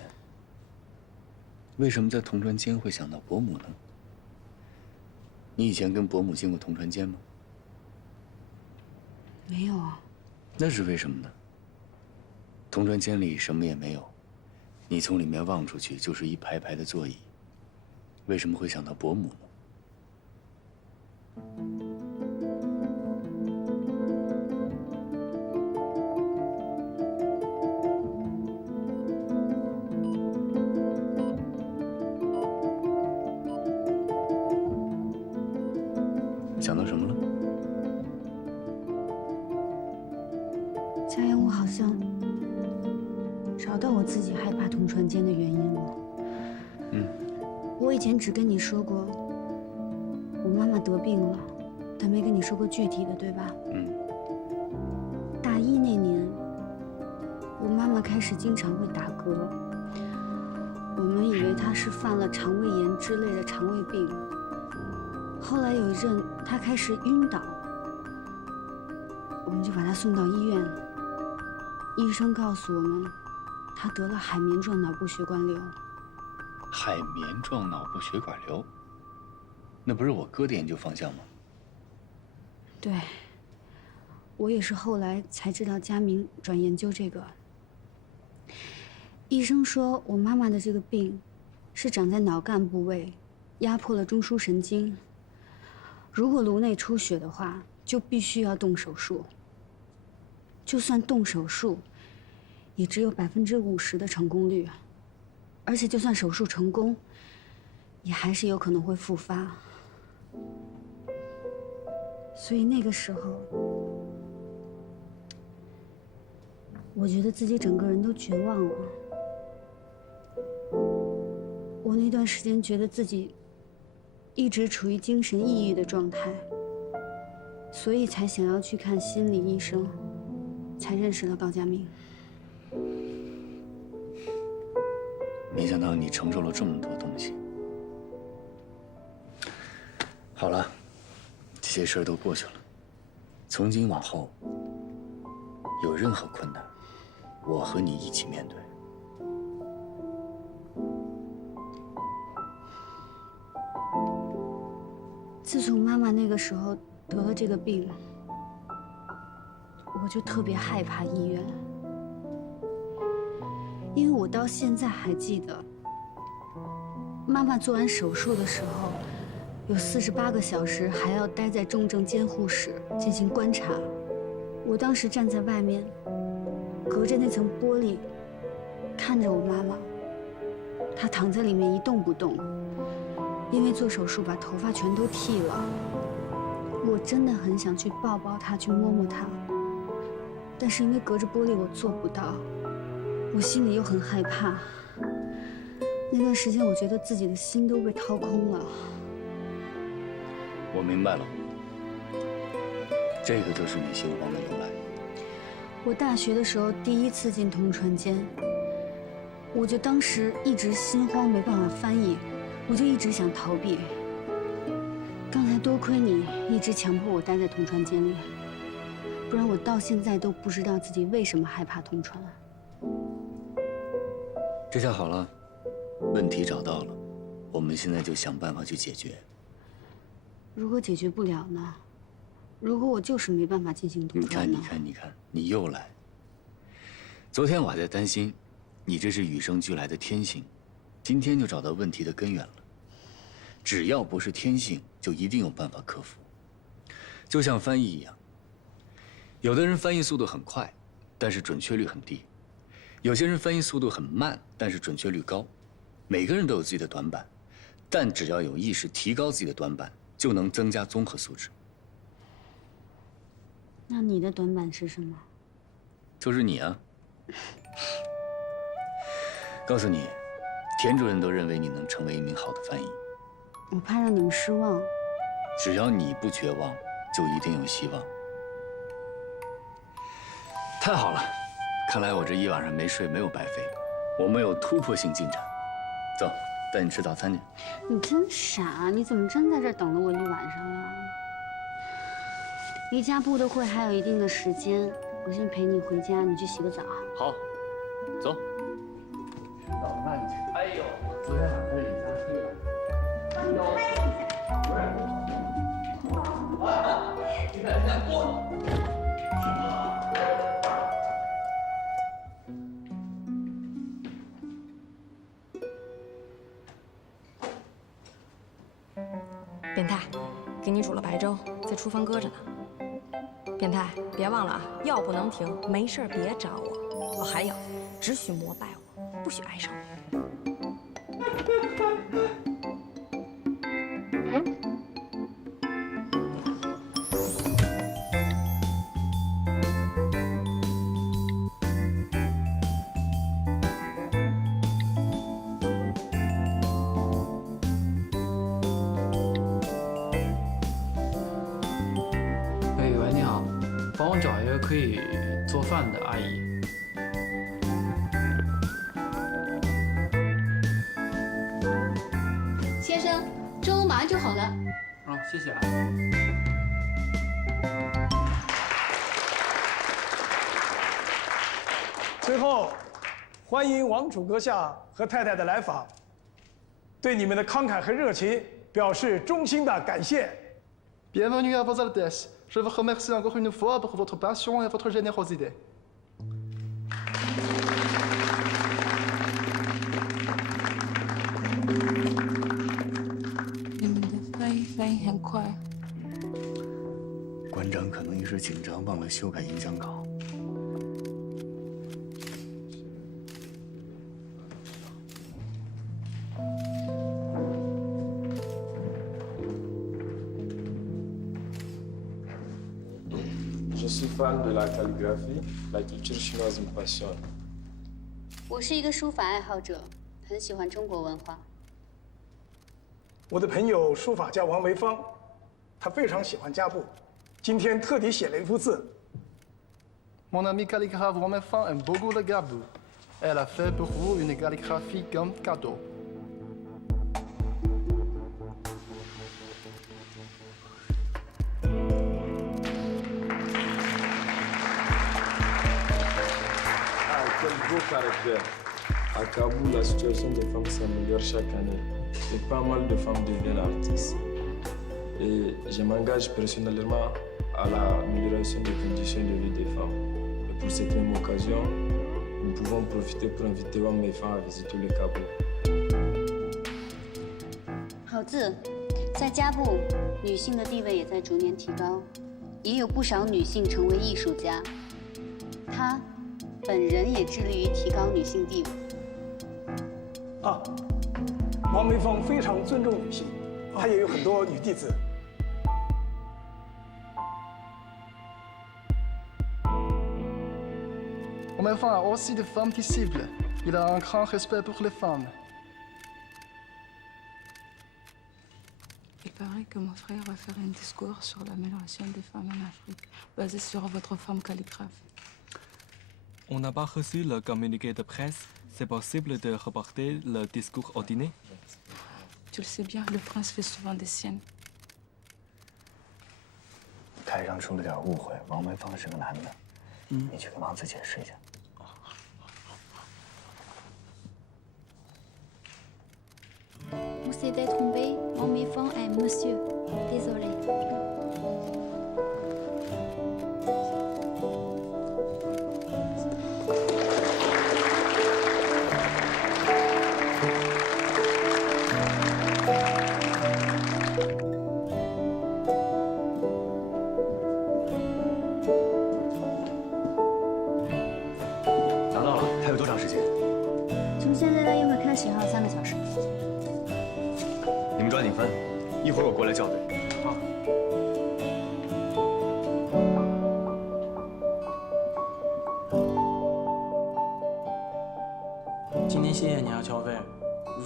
为什么在同船间会想到伯母呢？你以前跟伯母进过同船间吗？没有啊。那是为什么呢？同船间里什么也没有，你从里面望出去就是一排排的座椅，为什么会想到伯母呢？想到什么了？佳阳，我好像找到我自己害怕同船间的原因了。我以前只跟你说过，我妈妈得病了，但没跟你说过具体的，对吧？大一那年，我妈妈开始经常会打嗝，我们以为她是犯了肠胃炎之类的肠胃病。后来有一阵，她开始晕倒，我们就把她送到医院。医生告诉我们，她得了海绵状脑部血管瘤。海绵状脑部血管瘤，那不是我哥的研究方向吗？对，我也是后来才知道佳明转研究这个。医生说我妈妈的这个病是长在脑干部位，压迫了中枢神经。如果颅内出血的话，就必须要动手术。就算动手术，也只有50%的成功率。而且就算手术成功，也还是有可能会复发。所以那个时候，我觉得自己整个人都绝望了。我那段时间觉得自己一直处于精神抑郁的状态，所以才想要去看心理医生，才认识了高佳明。没想到你承受了这么多东西。好了，这些事儿都过去了。从今往后，有任何困难，我和你一起面对。自从妈妈那个时候得了这个病，我就特别害怕医院，因为我到现在还记得，妈妈做完手术的时候，有48个小时还要待在重症监护室进行观察。我当时站在外面，隔着那层玻璃，看着我妈妈，她躺在里面一动不动，因为做手术把头发全都剃了。我真的很想去抱抱她，去摸摸她，但是因为隔着玻璃我做不到，我心里又很害怕。那段时间，我觉得自己的心都被掏空了。我明白了，这个就是你心慌的由来。我大学的时候第一次进同传间，我就当时一直心慌，没办法翻译，我就一直想逃避。刚才多亏你一直强迫我待在同传间里，不然我到现在都不知道自己为什么害怕同传。这下好了，问题找到了，我们现在就想办法去解决。如果解决不了呢？如果我就是没办法进行同传呢？你看，你又来。昨天我还在担心，你这是与生俱来的天性，今天就找到问题的根源了。只要不是天性，就一定有办法克服。就像翻译一样，有的人翻译速度很快，但是准确率很低；有些人翻译速度很慢，但是准确率高。每个人都有自己的短板，但只要有意识提高自己的短板，就能增加综合素质。那你的短板是什么？就是你啊！告诉你，田主任都认为你能成为一名好的翻译。我怕让你们失望。只要你不绝望，就一定有希望。太好了，看来我这一晚上没睡没有白费，我们有突破性进展。走，带你吃早餐去。你真傻，你怎么真在这儿等了我一晚上啊？离家部的会还有一定的时间，我先陪你回家，你去洗个澡。好，走。老慢去。哎呦，昨天晚上在你家睡了。你看过。变态，给你煮了白粥，在厨房搁着呢。变态，别忘了啊，药不能停，没事别找我。哦，还有，只许膜拜我，不许爱上我。喂，你好，帮我找一个可以做饭的阿姨。先生，粥马上就好了。啊，谢谢啊。最后，欢迎王主阁下和太太的来访，对你们的慷慨和热情表示衷心的感谢。Bienvenue à vos Altesses. Je vous remercie encore une fois pour votre passion et votre générosité. 你们的翻译很快。馆长可能一时紧张，忘了修改演讲稿。Je suis fan de la calligraphie. La culture chinoise me passionne. 我是一个书法爱好者，很喜欢中国文化。我的朋友书法家王维芳，他非常喜欢家布，今天特地写了一幅字。Mon ami calligraphe Romain Fan aime beaucoup le gabou. Elle a fait pour vous une calligraphie comme cadeau. Quel beau caractère. À Kaboul, la situation des femmes s'améliore chaque année. Et pas mal de femmes deviennent artistes. Et je m'engage personnellement à l'amélioration des conditions de vie des femmes. Et pour cette même occasion, nous pouvons profiter pour inviter Wang Meifang à visiter le Caveau. 好字，在家部，女性的地位也在逐年提高，也有不少女性成为艺术家。她本人也致力于提高女性地位。啊，王梅芳非常尊重女性，她也有很多女弟子。 Wang Meifang a aussi des femmes disciples. Il a un grand respect pour les femmes. Il paraît que mon frère va faire un discours sur l'amélioration des femmes en Afrique, basé sur votre femme calligraphe. On n'a pas reçu le communiqué de presse. C'est possible de reporter le discours au dîner? Tu le sais bien, le prince fait souvent des siennes. 台上出了点误会，王梅芳是个男的，你去跟王子解释一下。 Vous s'était trompé, Wang Meifang est monsieur. Désolé. 拿到了，还有多长时间？从现在到宴会开始还有3个小时。 你们抓紧翻，一会儿我过来校对。好。今天谢谢你啊，乔飞。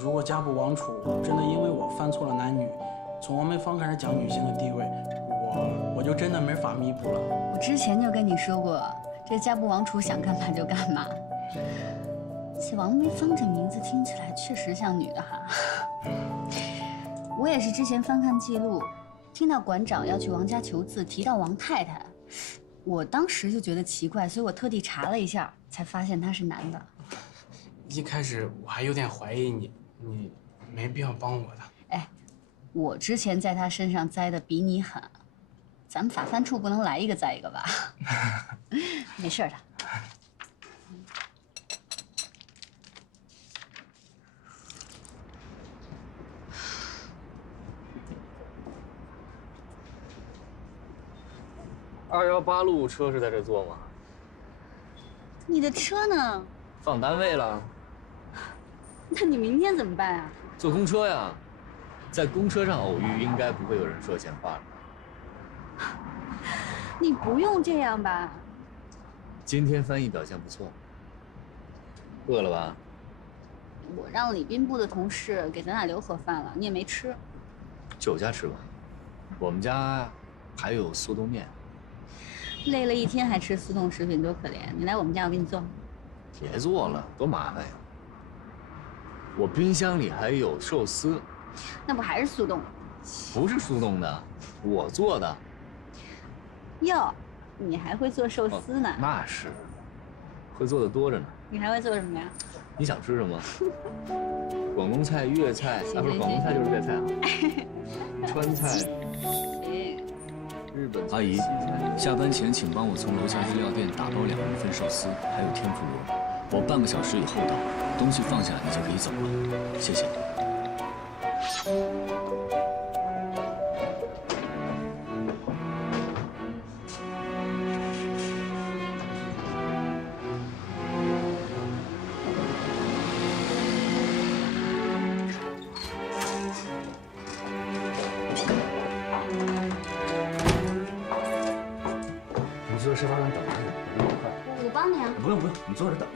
如果家不王储真的因为我犯错了男女，从王梅芳开始讲女性的地位，我就真的没法弥补了。我之前就跟你说过，这家不王储想干嘛就干嘛。且王梅芳这名字听起来确实像女的哈。我也是之前翻看记录，听到馆长要去王家求字，提到王太太，我当时就觉得奇怪，所以我特地查了一下，才发现他是男的。一开始我还有点怀疑你，你没必要帮我的。哎，我之前在他身上栽的比你狠，咱们法番处不能来一个栽一个吧？没事的。 218路车是在这坐吗？你的车呢？放单位了。那你明天怎么办啊？坐公车呀，在公车上偶遇，应该不会有人说闲话了。你不用这样吧？今天翻译表现不错。饿了吧？我让礼宾部的同事给咱俩留盒饭了，你也没吃。去我家吃吧，我们家还有速冻面。 累了一天还吃速冻食品，多可怜！你来我们家，我给你做。别做了，多麻烦呀！我冰箱里还有寿司。那不还是速冻？不是速冻的，我做的。哟，你还会做寿司呢？那是，会做的多着呢。你还会做什么呀？你想吃什么？广东菜、粤菜，啊，不是广东菜就是粤菜啊。川菜。 日本阿姨，下班前请帮我从楼下日料店打包2人份寿司，还有天妇罗。我半个小时以后到，东西放下，你就可以走了。谢谢。坐沙发上等着你，不用快。我帮你啊。不用，你坐着等。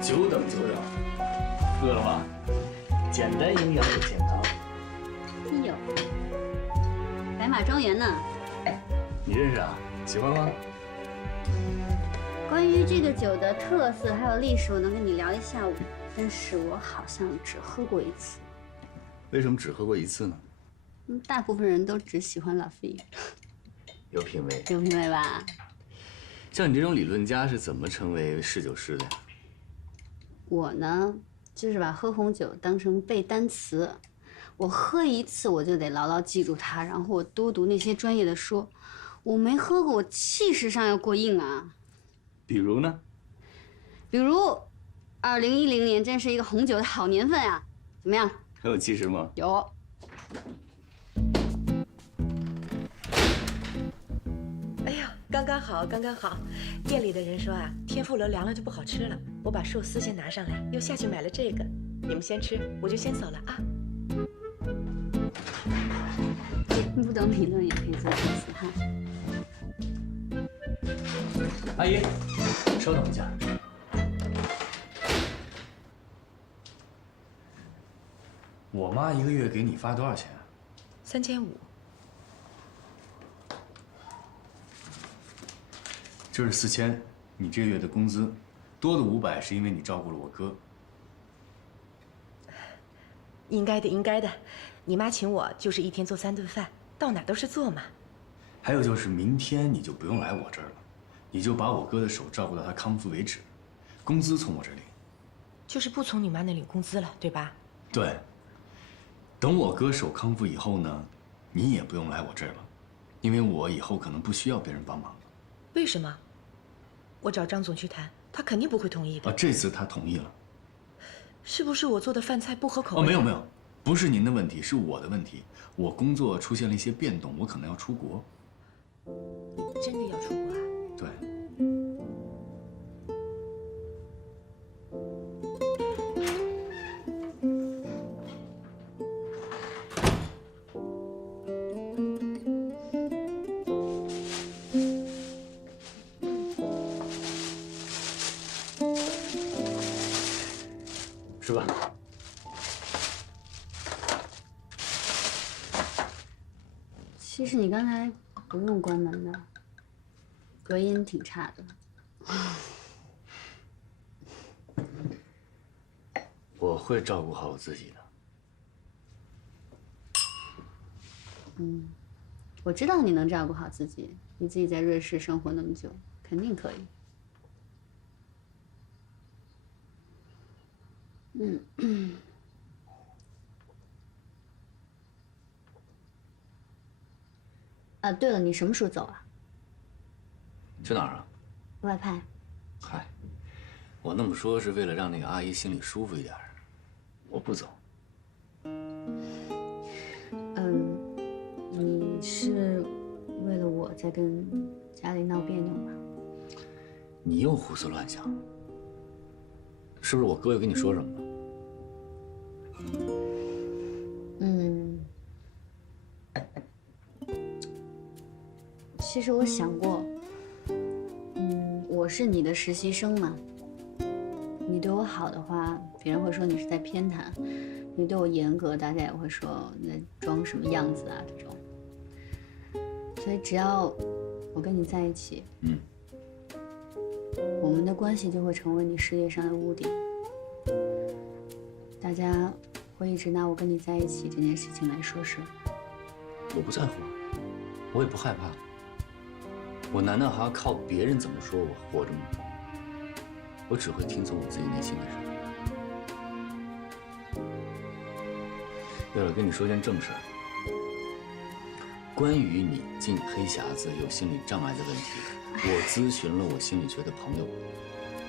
久等久等。 饿了吗？简单营养又健康。哎呦，白马庄园呢？你认识啊？喜欢吗？关关于这个酒的特色还有历史，我能跟你聊一下午，但是我好像只喝过一次。为什么只喝过一次呢？大部分人都只喜欢拉菲。有品位，有品位吧？像你这种理论家是怎么成为侍酒师的呀？我呢，就是把喝红酒当成背单词，我喝一次我就得牢牢记住它，然后我多读那些专业的书。我没喝过，我气势上要过硬啊。比如呢？比如，2010年真是一个红酒的好年份啊！怎么样？很有气势吗？有。哎呀，刚刚好，刚刚好。店里的人说啊，天妇罗凉了就不好吃了。我把寿司先拿上来，又下去买了这个。你们先吃，我就先走了啊。不懂理论也可以做寿司哈。阿姨，稍等一下。我妈一个月给你发多少钱啊？3500。这是4000，你这个月的工资，多的500是因为你照顾了我哥。应该的，应该的。你妈请我就是一天做3顿饭，到哪都是做嘛。还有就是明天你就不用来我这儿了，你就把我哥的手照顾到他康复为止，工资从我这儿领。就是不从你妈那领工资了，对吧？对。等我哥手康复以后呢，你也不用来我这儿了，因为我以后可能不需要别人帮忙了。为什么？我找张总去谈，他肯定不会同意的。这次他同意了。是不是我做的饭菜不合口味？没有没有，不是您的问题，是我的问题。我工作出现了一些变动，我可能要出国。真的要出国啊？对。吃吧。其实你刚才不用关门的，隔音挺差的。我会照顾好我自己的。我知道你能照顾好自己，你自己在瑞士生活那么久，肯定可以。对了，你什么时候走啊？去哪儿啊？外派。嗨，我那么说是为了让那个阿姨心里舒服一点。我不走。你是为了我在跟家里闹别扭吗？你又胡思乱想，是不是我哥又跟你说什么了？其实我想过，我是你的实习生嘛，你对我好的话，别人会说你是在偏袒；你对我严格，大家也会说你在装什么样子啊这种。所以只要我跟你在一起，我们的关系就会成为你事业上的屋顶。大家会一直拿我跟你在一起这件事情来说事。我不在乎，我也不害怕。我难道还要靠别人怎么说我活着吗？我只会听从我自己内心的声音。对了，跟你说件正事儿。关于你进黑匣子有心理障碍的问题，我咨询了我心理学的朋友，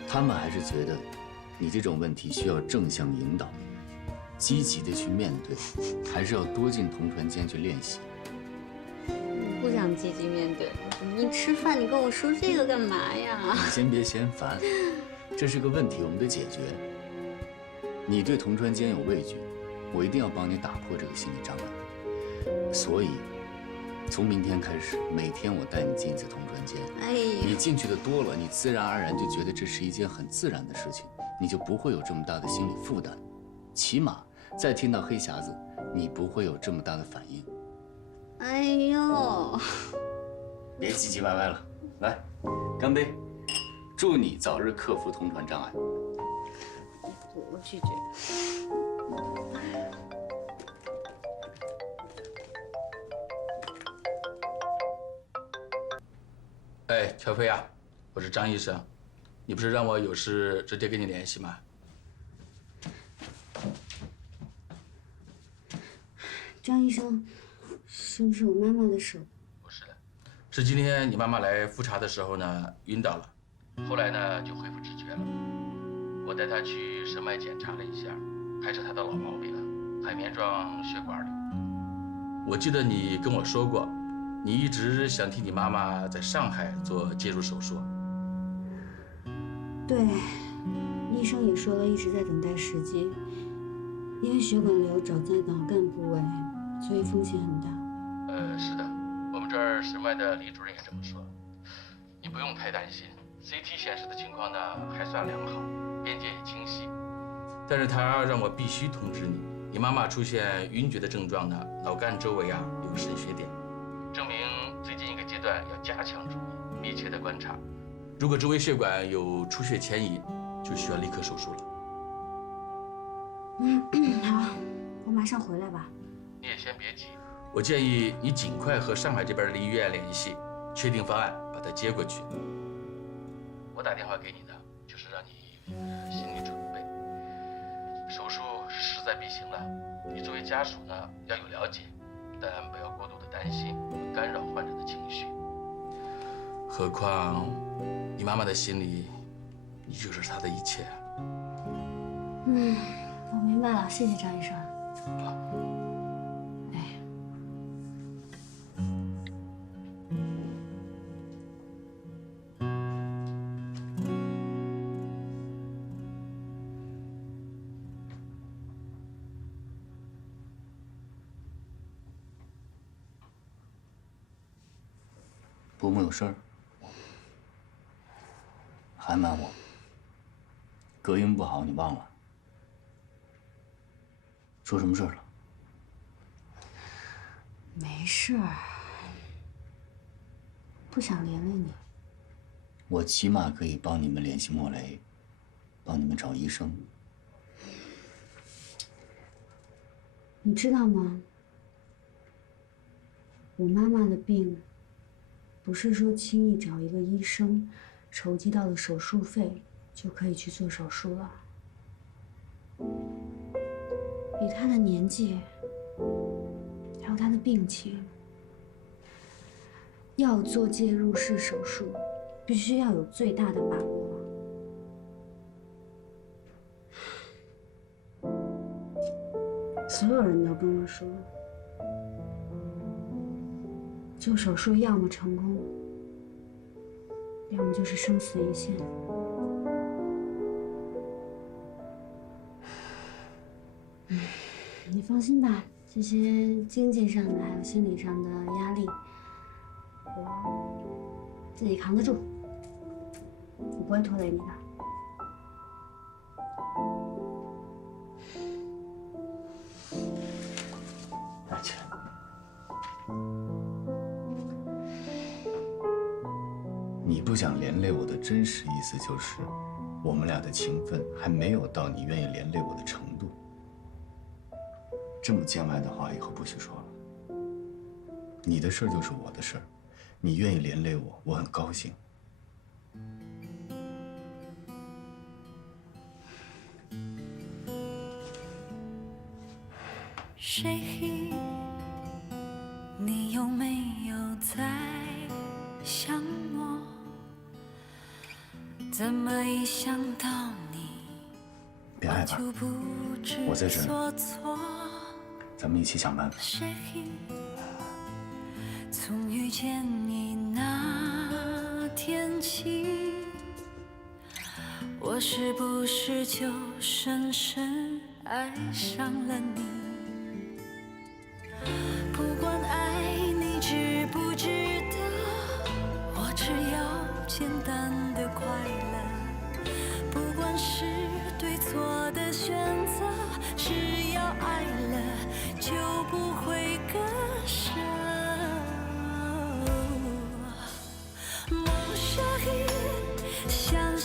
他们还是觉得你这种问题需要正向引导，积极的去面对，还是要多进同传间去练习。不想积极面对，你吃饭你跟我说这个干嘛呀？你先别嫌烦，这是个问题，我们得解决。你对同传间有畏惧，我一定要帮你打破这个心理障碍。所以，从明天开始，每天我带你进一次同传间。你进去的多了，你自然而然就觉得这是一件很自然的事情，你就不会有这么大的心理负担。起码再听到黑匣子，你不会有这么大的反应。哎呦，别唧唧歪歪了，来，干杯！祝你早日克服同传障碍。我拒绝。哎，乔飞啊，我是张医生，你不是让我有事直接跟你联系吗？张医生，是不是我妈妈的手？不是的，是今天你妈妈来复查的时候呢，晕倒了，后来呢就恢复知觉了。我带她去神脉检查了一下，还是她的老毛病了，海绵状血管瘤。我记得你跟我说过，你一直想替你妈妈在上海做介入手术。对，医生也说了，一直在等待时机，因为血管瘤长在脑干部位。所以风险很大。是的，我们这儿神脉的李主任也这么说。你不用太担心 ，CT 显示的情况呢还算良好，边界也清晰。但是他让我必须通知你，你妈妈出现晕厥的症状呢，脑干周围啊有渗血点，证明最近一个阶段要加强注意，密切的观察。如果周围血管有出血前移，就需要立刻手术了。好，我马上回来吧。你也先别急，我建议你尽快和上海这边的医院联系，确定方案，把他接过去。我打电话给你的，就是让你心理准备，手术是势在必行了。你作为家属呢，要有了解，但不要过度的担心，干扰患者的情绪。何况你妈妈的心里，你就是她的一切。我明白了，谢谢张医生。伯母有事儿，还瞒我。隔音不好，你忘了？出什么事儿了？没事儿，不想连累你。我起码可以帮你们联系莫雷，帮你们找医生。你知道吗？我妈妈的病，不是说轻易找一个医生，筹集到了手术费就可以去做手术了。以她的年纪，还有她的病情，要做介入式手术，必须要有最大的把握。所有人都跟我说，做手术要么成功，要么就是生死一线。你放心吧，这些经济上的还有心理上的压力，我自己扛得住，我不会拖累你的。拿起来。你不想连累我的真实意思就是，我们俩的情分还没有到你愿意连累我的程度。这么见外的话以后不许说了。你的事儿就是我的事儿，你愿意连累我，我很高兴。谁？你有没有在想我？怎么一想到你，别害怕，我在这儿，咱们一起想办法。谁？从遇见你那天起，我是不是就深深爱上了你？不管爱你知不值得，我只要简单的快乐。不管是对错的选择，只要爱了就不会割舍。Mon chéri，想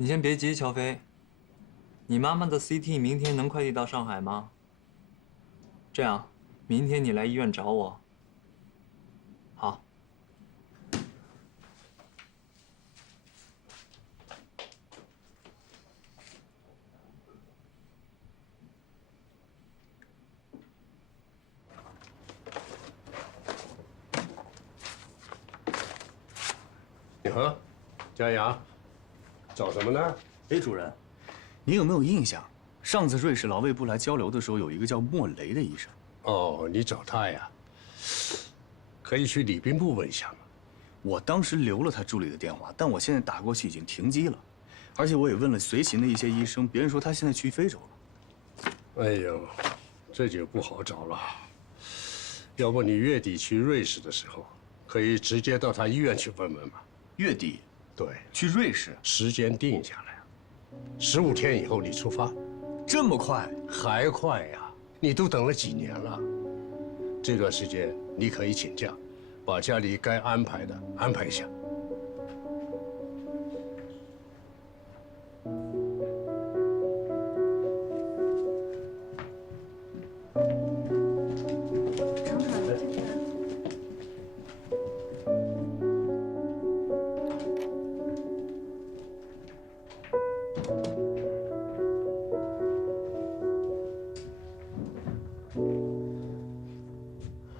你先别急，乔飞。你妈妈的 CT 明天能快递到上海吗？这样，明天你来医院找我。好。你好，佳阳，找什么呢？哎，主任，你有没有印象？上次瑞士劳卫部来交流的时候，有一个叫莫雷的医生。哦，你找他呀？可以去礼宾部问一下嘛。我当时留了他助理的电话，但我现在打过去已经停机了，而且我也问了随行的一些医生，别人说他现在去非洲了。哎呦，这就不好找了。要不你月底去瑞士的时候，可以直接到他医院去问问嘛。月底？对，去瑞士，时间定下来，15天以后你出发。这么快？还快呀！你都等了几年了。这段时间你可以请假，把家里该安排的安排一下。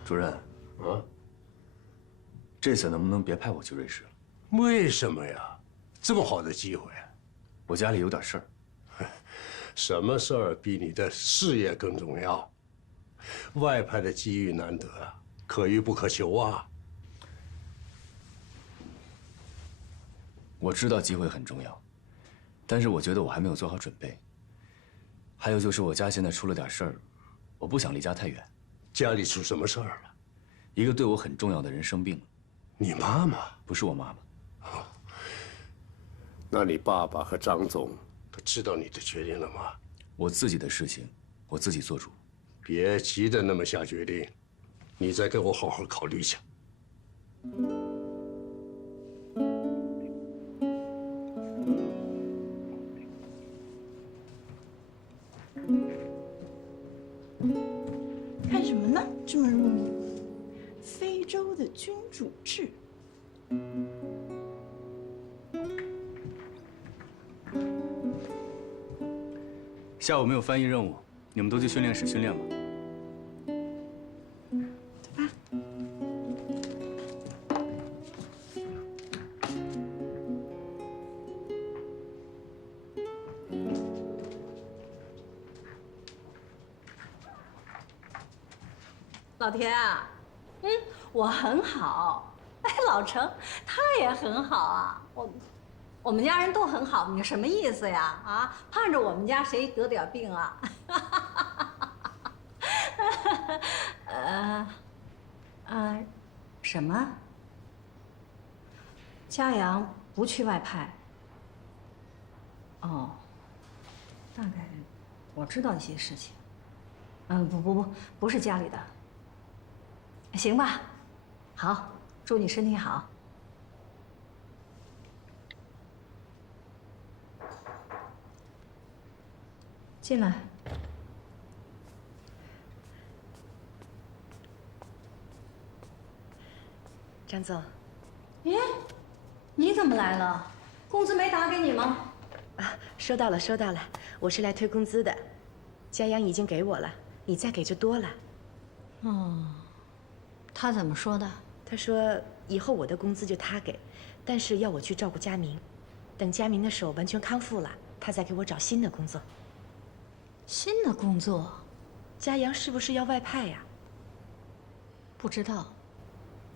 主任，这次能不能别派我去瑞士了？为什么呀？这么好的机会，我家里有点事儿。什么事儿比你的事业更重要？外派的机遇难得，可遇不可求啊。我知道机会很重要，但是我觉得我还没有做好准备。还有就是我家现在出了点事儿，我不想离家太远。家里出什么事儿了？一个对我很重要的人生病了。你妈妈？不是我妈妈。哦，那你爸爸和张总都知道你的决定了吗？我自己的事情，我自己做主。别急着那么下决定，你再跟我好好考虑一下。看什么呢？这么入迷？非洲的君主制。下午没有翻译任务，你们都去训练室训练吧。走吧。老田啊，我很好，哎，老程他也很好啊，我们家人都很好，你什么意思呀？啊，盼着我们家谁得点病啊？什么？嘉阳不去外派？哦，大概我知道一些事情。不是家里的。行吧，好，祝你身体好。进来。张总，耶，你怎么来了？工资没打给你吗？啊，收到了，收到了，我是来退工资的，嘉阳已经给我了，你再给就多了。哦。他怎么说的？他说以后我的工资就他给，但是要我去照顾佳明，等佳明的手完全康复了，他再给我找新的工作。新的工作？嘉阳是不是要外派呀？不知道。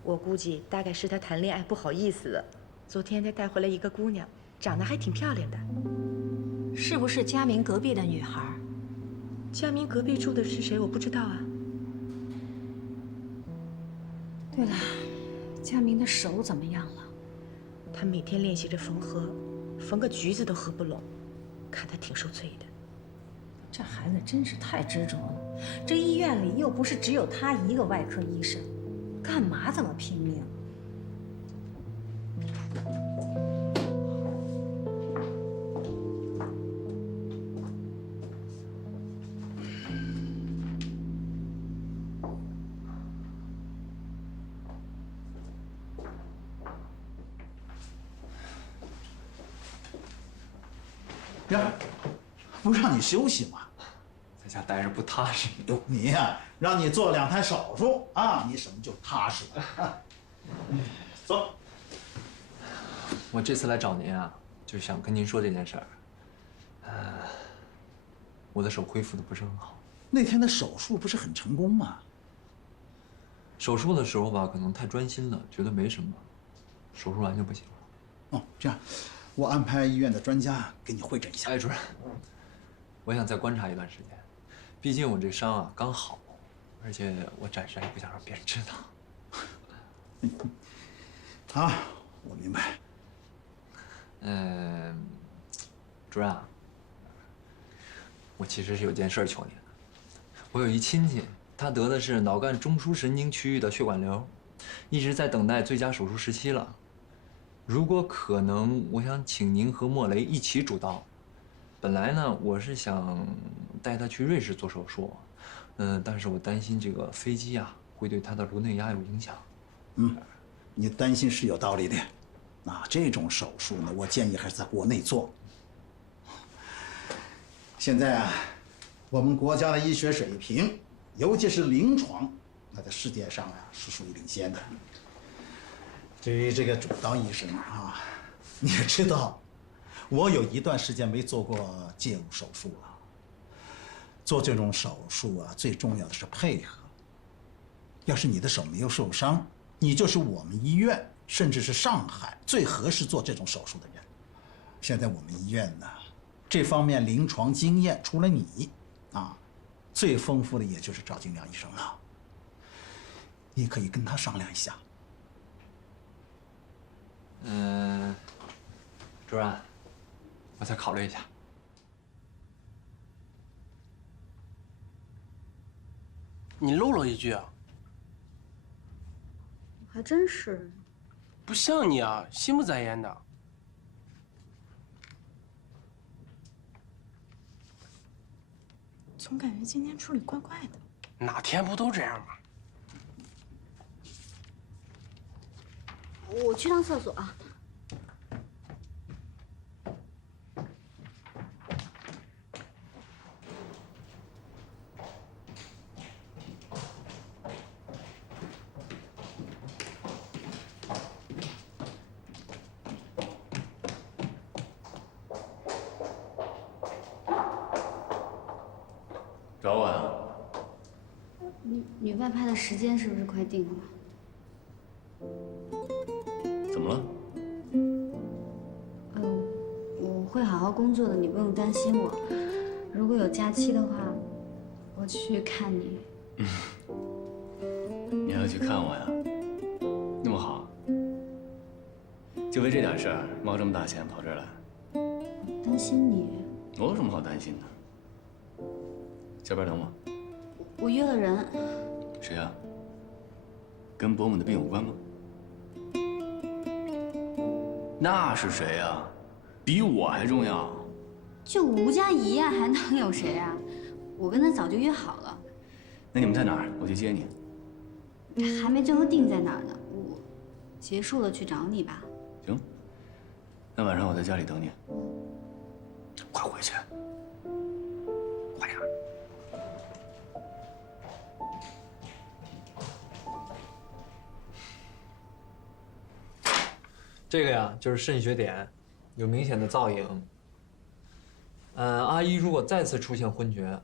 我估计大概是他谈恋爱不好意思了。昨天他带回来一个姑娘，长得还挺漂亮的。是不是佳明隔壁的女孩？佳明隔壁住的是谁？我不知道啊。对了，佳明的手怎么样了？他每天练习着缝合，缝个橘子都合不拢，看他挺受罪的。这孩子真是太执着了。这医院里又不是只有他一个外科医生，干嘛这么拼命？呀，不让你休息吗？在家待着不踏实。哟，你呀，让你做2台手术啊，你什么就踏实了。走。我这次来找您啊，就想跟您说这件事儿。我的手恢复的不是很好。那天的手术不是很成功吗？手术的时候吧，可能太专心了，觉得没什么，手术完就不行了。哦，这样，我安排医院的专家给你会诊一下。哎，主任，我想再观察一段时间，毕竟我这伤啊刚好，而且我暂时还不想让别人知道。啊，我明白。主任啊，我其实是有件事求您的。我有一亲戚，他得的是脑干中枢神经区域的血管瘤，一直在等待最佳手术时期了。如果可能，我想请您和莫雷一起主刀。本来呢，我是想带他去瑞士做手术，但是我担心这个飞机啊会对他的颅内压有影响。你担心是有道理的。这种手术呢，我建议还是在国内做。现在啊，我们国家的医学水平，尤其是临床，那在世界上啊是属于领先的。至于这个主刀医生啊，你也知道，我有一段时间没做过介入手术了。做这种手术啊，最重要的是配合。要是你的手没有受伤，你就是我们医院，甚至是上海最合适做这种手术的人。现在我们医院呢，这方面临床经验除了你，最丰富的也就是赵金良医生了。你可以跟他商量一下。主任，我再考虑一下。你漏了一句啊！还真是。不像你啊，心不在焉的。总感觉今天处理怪怪的。哪天不都这样吗？我去趟厕所啊。找我呀？你外派的时间是不是快定了？怎么了？我会好好工作的，你不用担心我。如果有假期的话，我去看你。你还要去看我呀？那么好，就为这点事儿冒这么大险跑这儿来？担心你。我有什么好担心的？下边等我。我约了人。谁呀？跟伯母的病有关吗？那是谁呀？比我还重要。就吴佳怡呀，还能有谁啊？我跟他早就约好了。那你们在哪儿？我去接你。还没最后定在哪儿呢，我结束了去找你吧。行。那晚上我在家里等你。快回去。快点。这个呀，就是肾血点，有明显的造影。阿姨如果再次出现昏厥，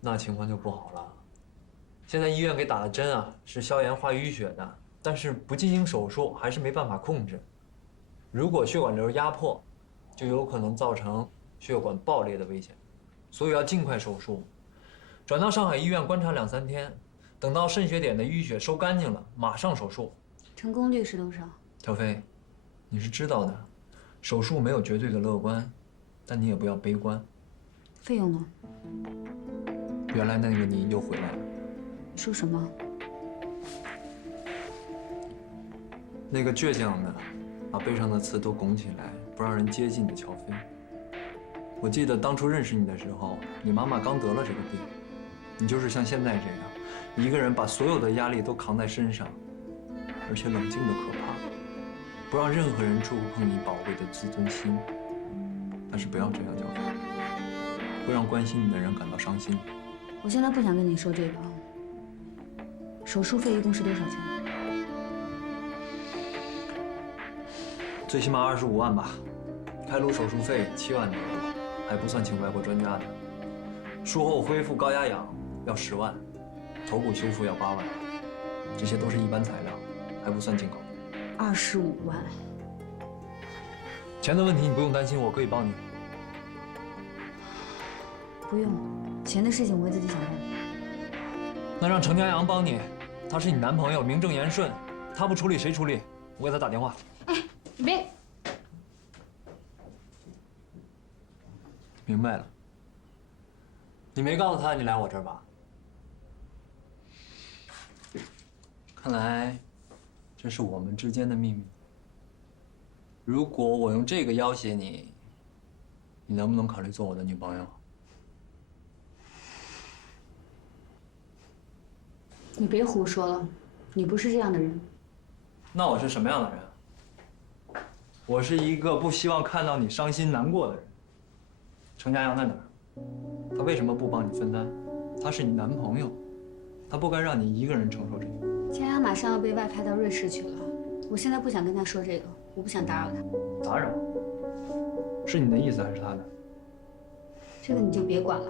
那情况就不好了。现在医院给打的针啊，是消炎化淤血的，但是不进行手术还是没办法控制。如果血管瘤压迫，就有可能造成血管爆裂的危险，所以要尽快手术，转到上海医院观察2、3天，等到肾血点的淤血收干净了，马上手术。成功率是多少？小飞，你是知道的，手术没有绝对的乐观，但你也不要悲观。费用呢？原来那个你又回来了。说什么？那个倔强的，把背上的刺都拱起来，不让人接近的乔飞。我记得当初认识你的时候，你妈妈刚得了这个病，你就是像现在这样，一个人把所有的压力都扛在身上，而且冷静的可怕，不让任何人触碰你宝贵的自尊心。但是不要这样，小飞，会让关心你的人感到伤心。我现在不想跟你说这个。手术费一共是多少钱？最起码25万吧。开颅手术费7万多，还不算请外国专家的。术后恢复高压氧要10万，头骨修复要8万，这些都是一般材料，还不算进口。25万。钱的问题你不用担心，我可以帮你。不用，钱的事情我会自己想办法。那让程家阳帮你，他是你男朋友，名正言顺，他不处理谁处理？我给他打电话。你别。明白了。你没告诉他你来我这儿吧？看来，这是我们之间的秘密。如果我用这个要挟你，你能不能考虑做我的女朋友？你别胡说了，你不是这样的人。那我是什么样的人？我是一个不希望看到你伤心难过的人。程家阳在哪儿？他为什么不帮你分担？他是你男朋友，他不该让你一个人承受这个。佳阳马上要被外派到瑞士去了，我现在不想跟他说这个，我不想打扰他。打扰？是你的意思还是他的？这个你就别管了。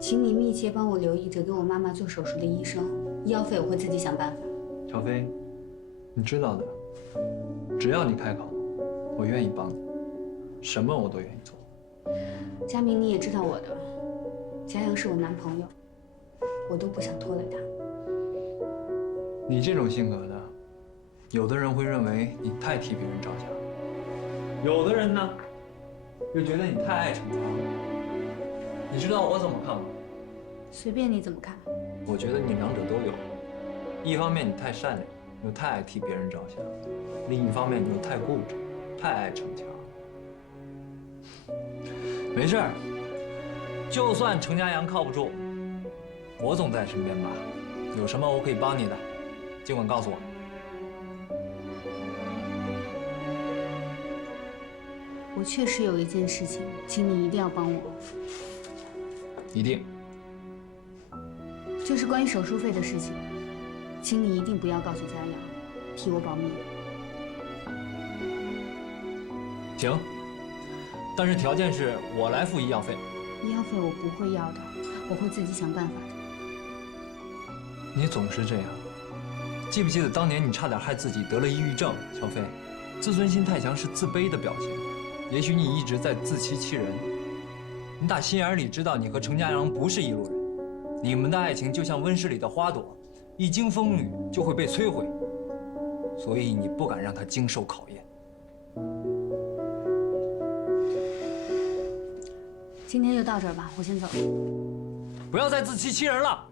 请你密切帮我留意着给我妈妈做手术的医生，医药费我会自己想办法。乔飞，你知道的，只要你开口，我愿意帮你，什么我都愿意做。佳明，你也知道我的，佳阳是我男朋友，我都不想拖累他。你这种性格的，有的人会认为你太替别人着想，有的人呢，又觉得你太爱逞强。你知道我怎么看吗？随便你怎么看。我觉得你两者都有，一方面你太善良，又太爱替别人着想；另一方面你又太固执，太爱逞强。没事儿，就算程家阳靠不住，我总在身边吧。有什么我可以帮你的，尽管告诉我。我确实有一件事情，请你一定要帮我。一定。就是关于手术费的事情，请你一定不要告诉佳阳，替我保密。行，但是条件是我来付医药费。医药费我不会要的，我会自己想办法的。你总是这样，记不记得当年你差点害自己得了抑郁症？小飞，自尊心太强是自卑的表现。也许你一直在自欺欺人。你打心眼里知道你和程家阳不是一路人，你们的爱情就像温室里的花朵，一经风雨就会被摧毁，所以你不敢让它经受考验。今天就到这儿吧，我先走。不要再自欺欺人了。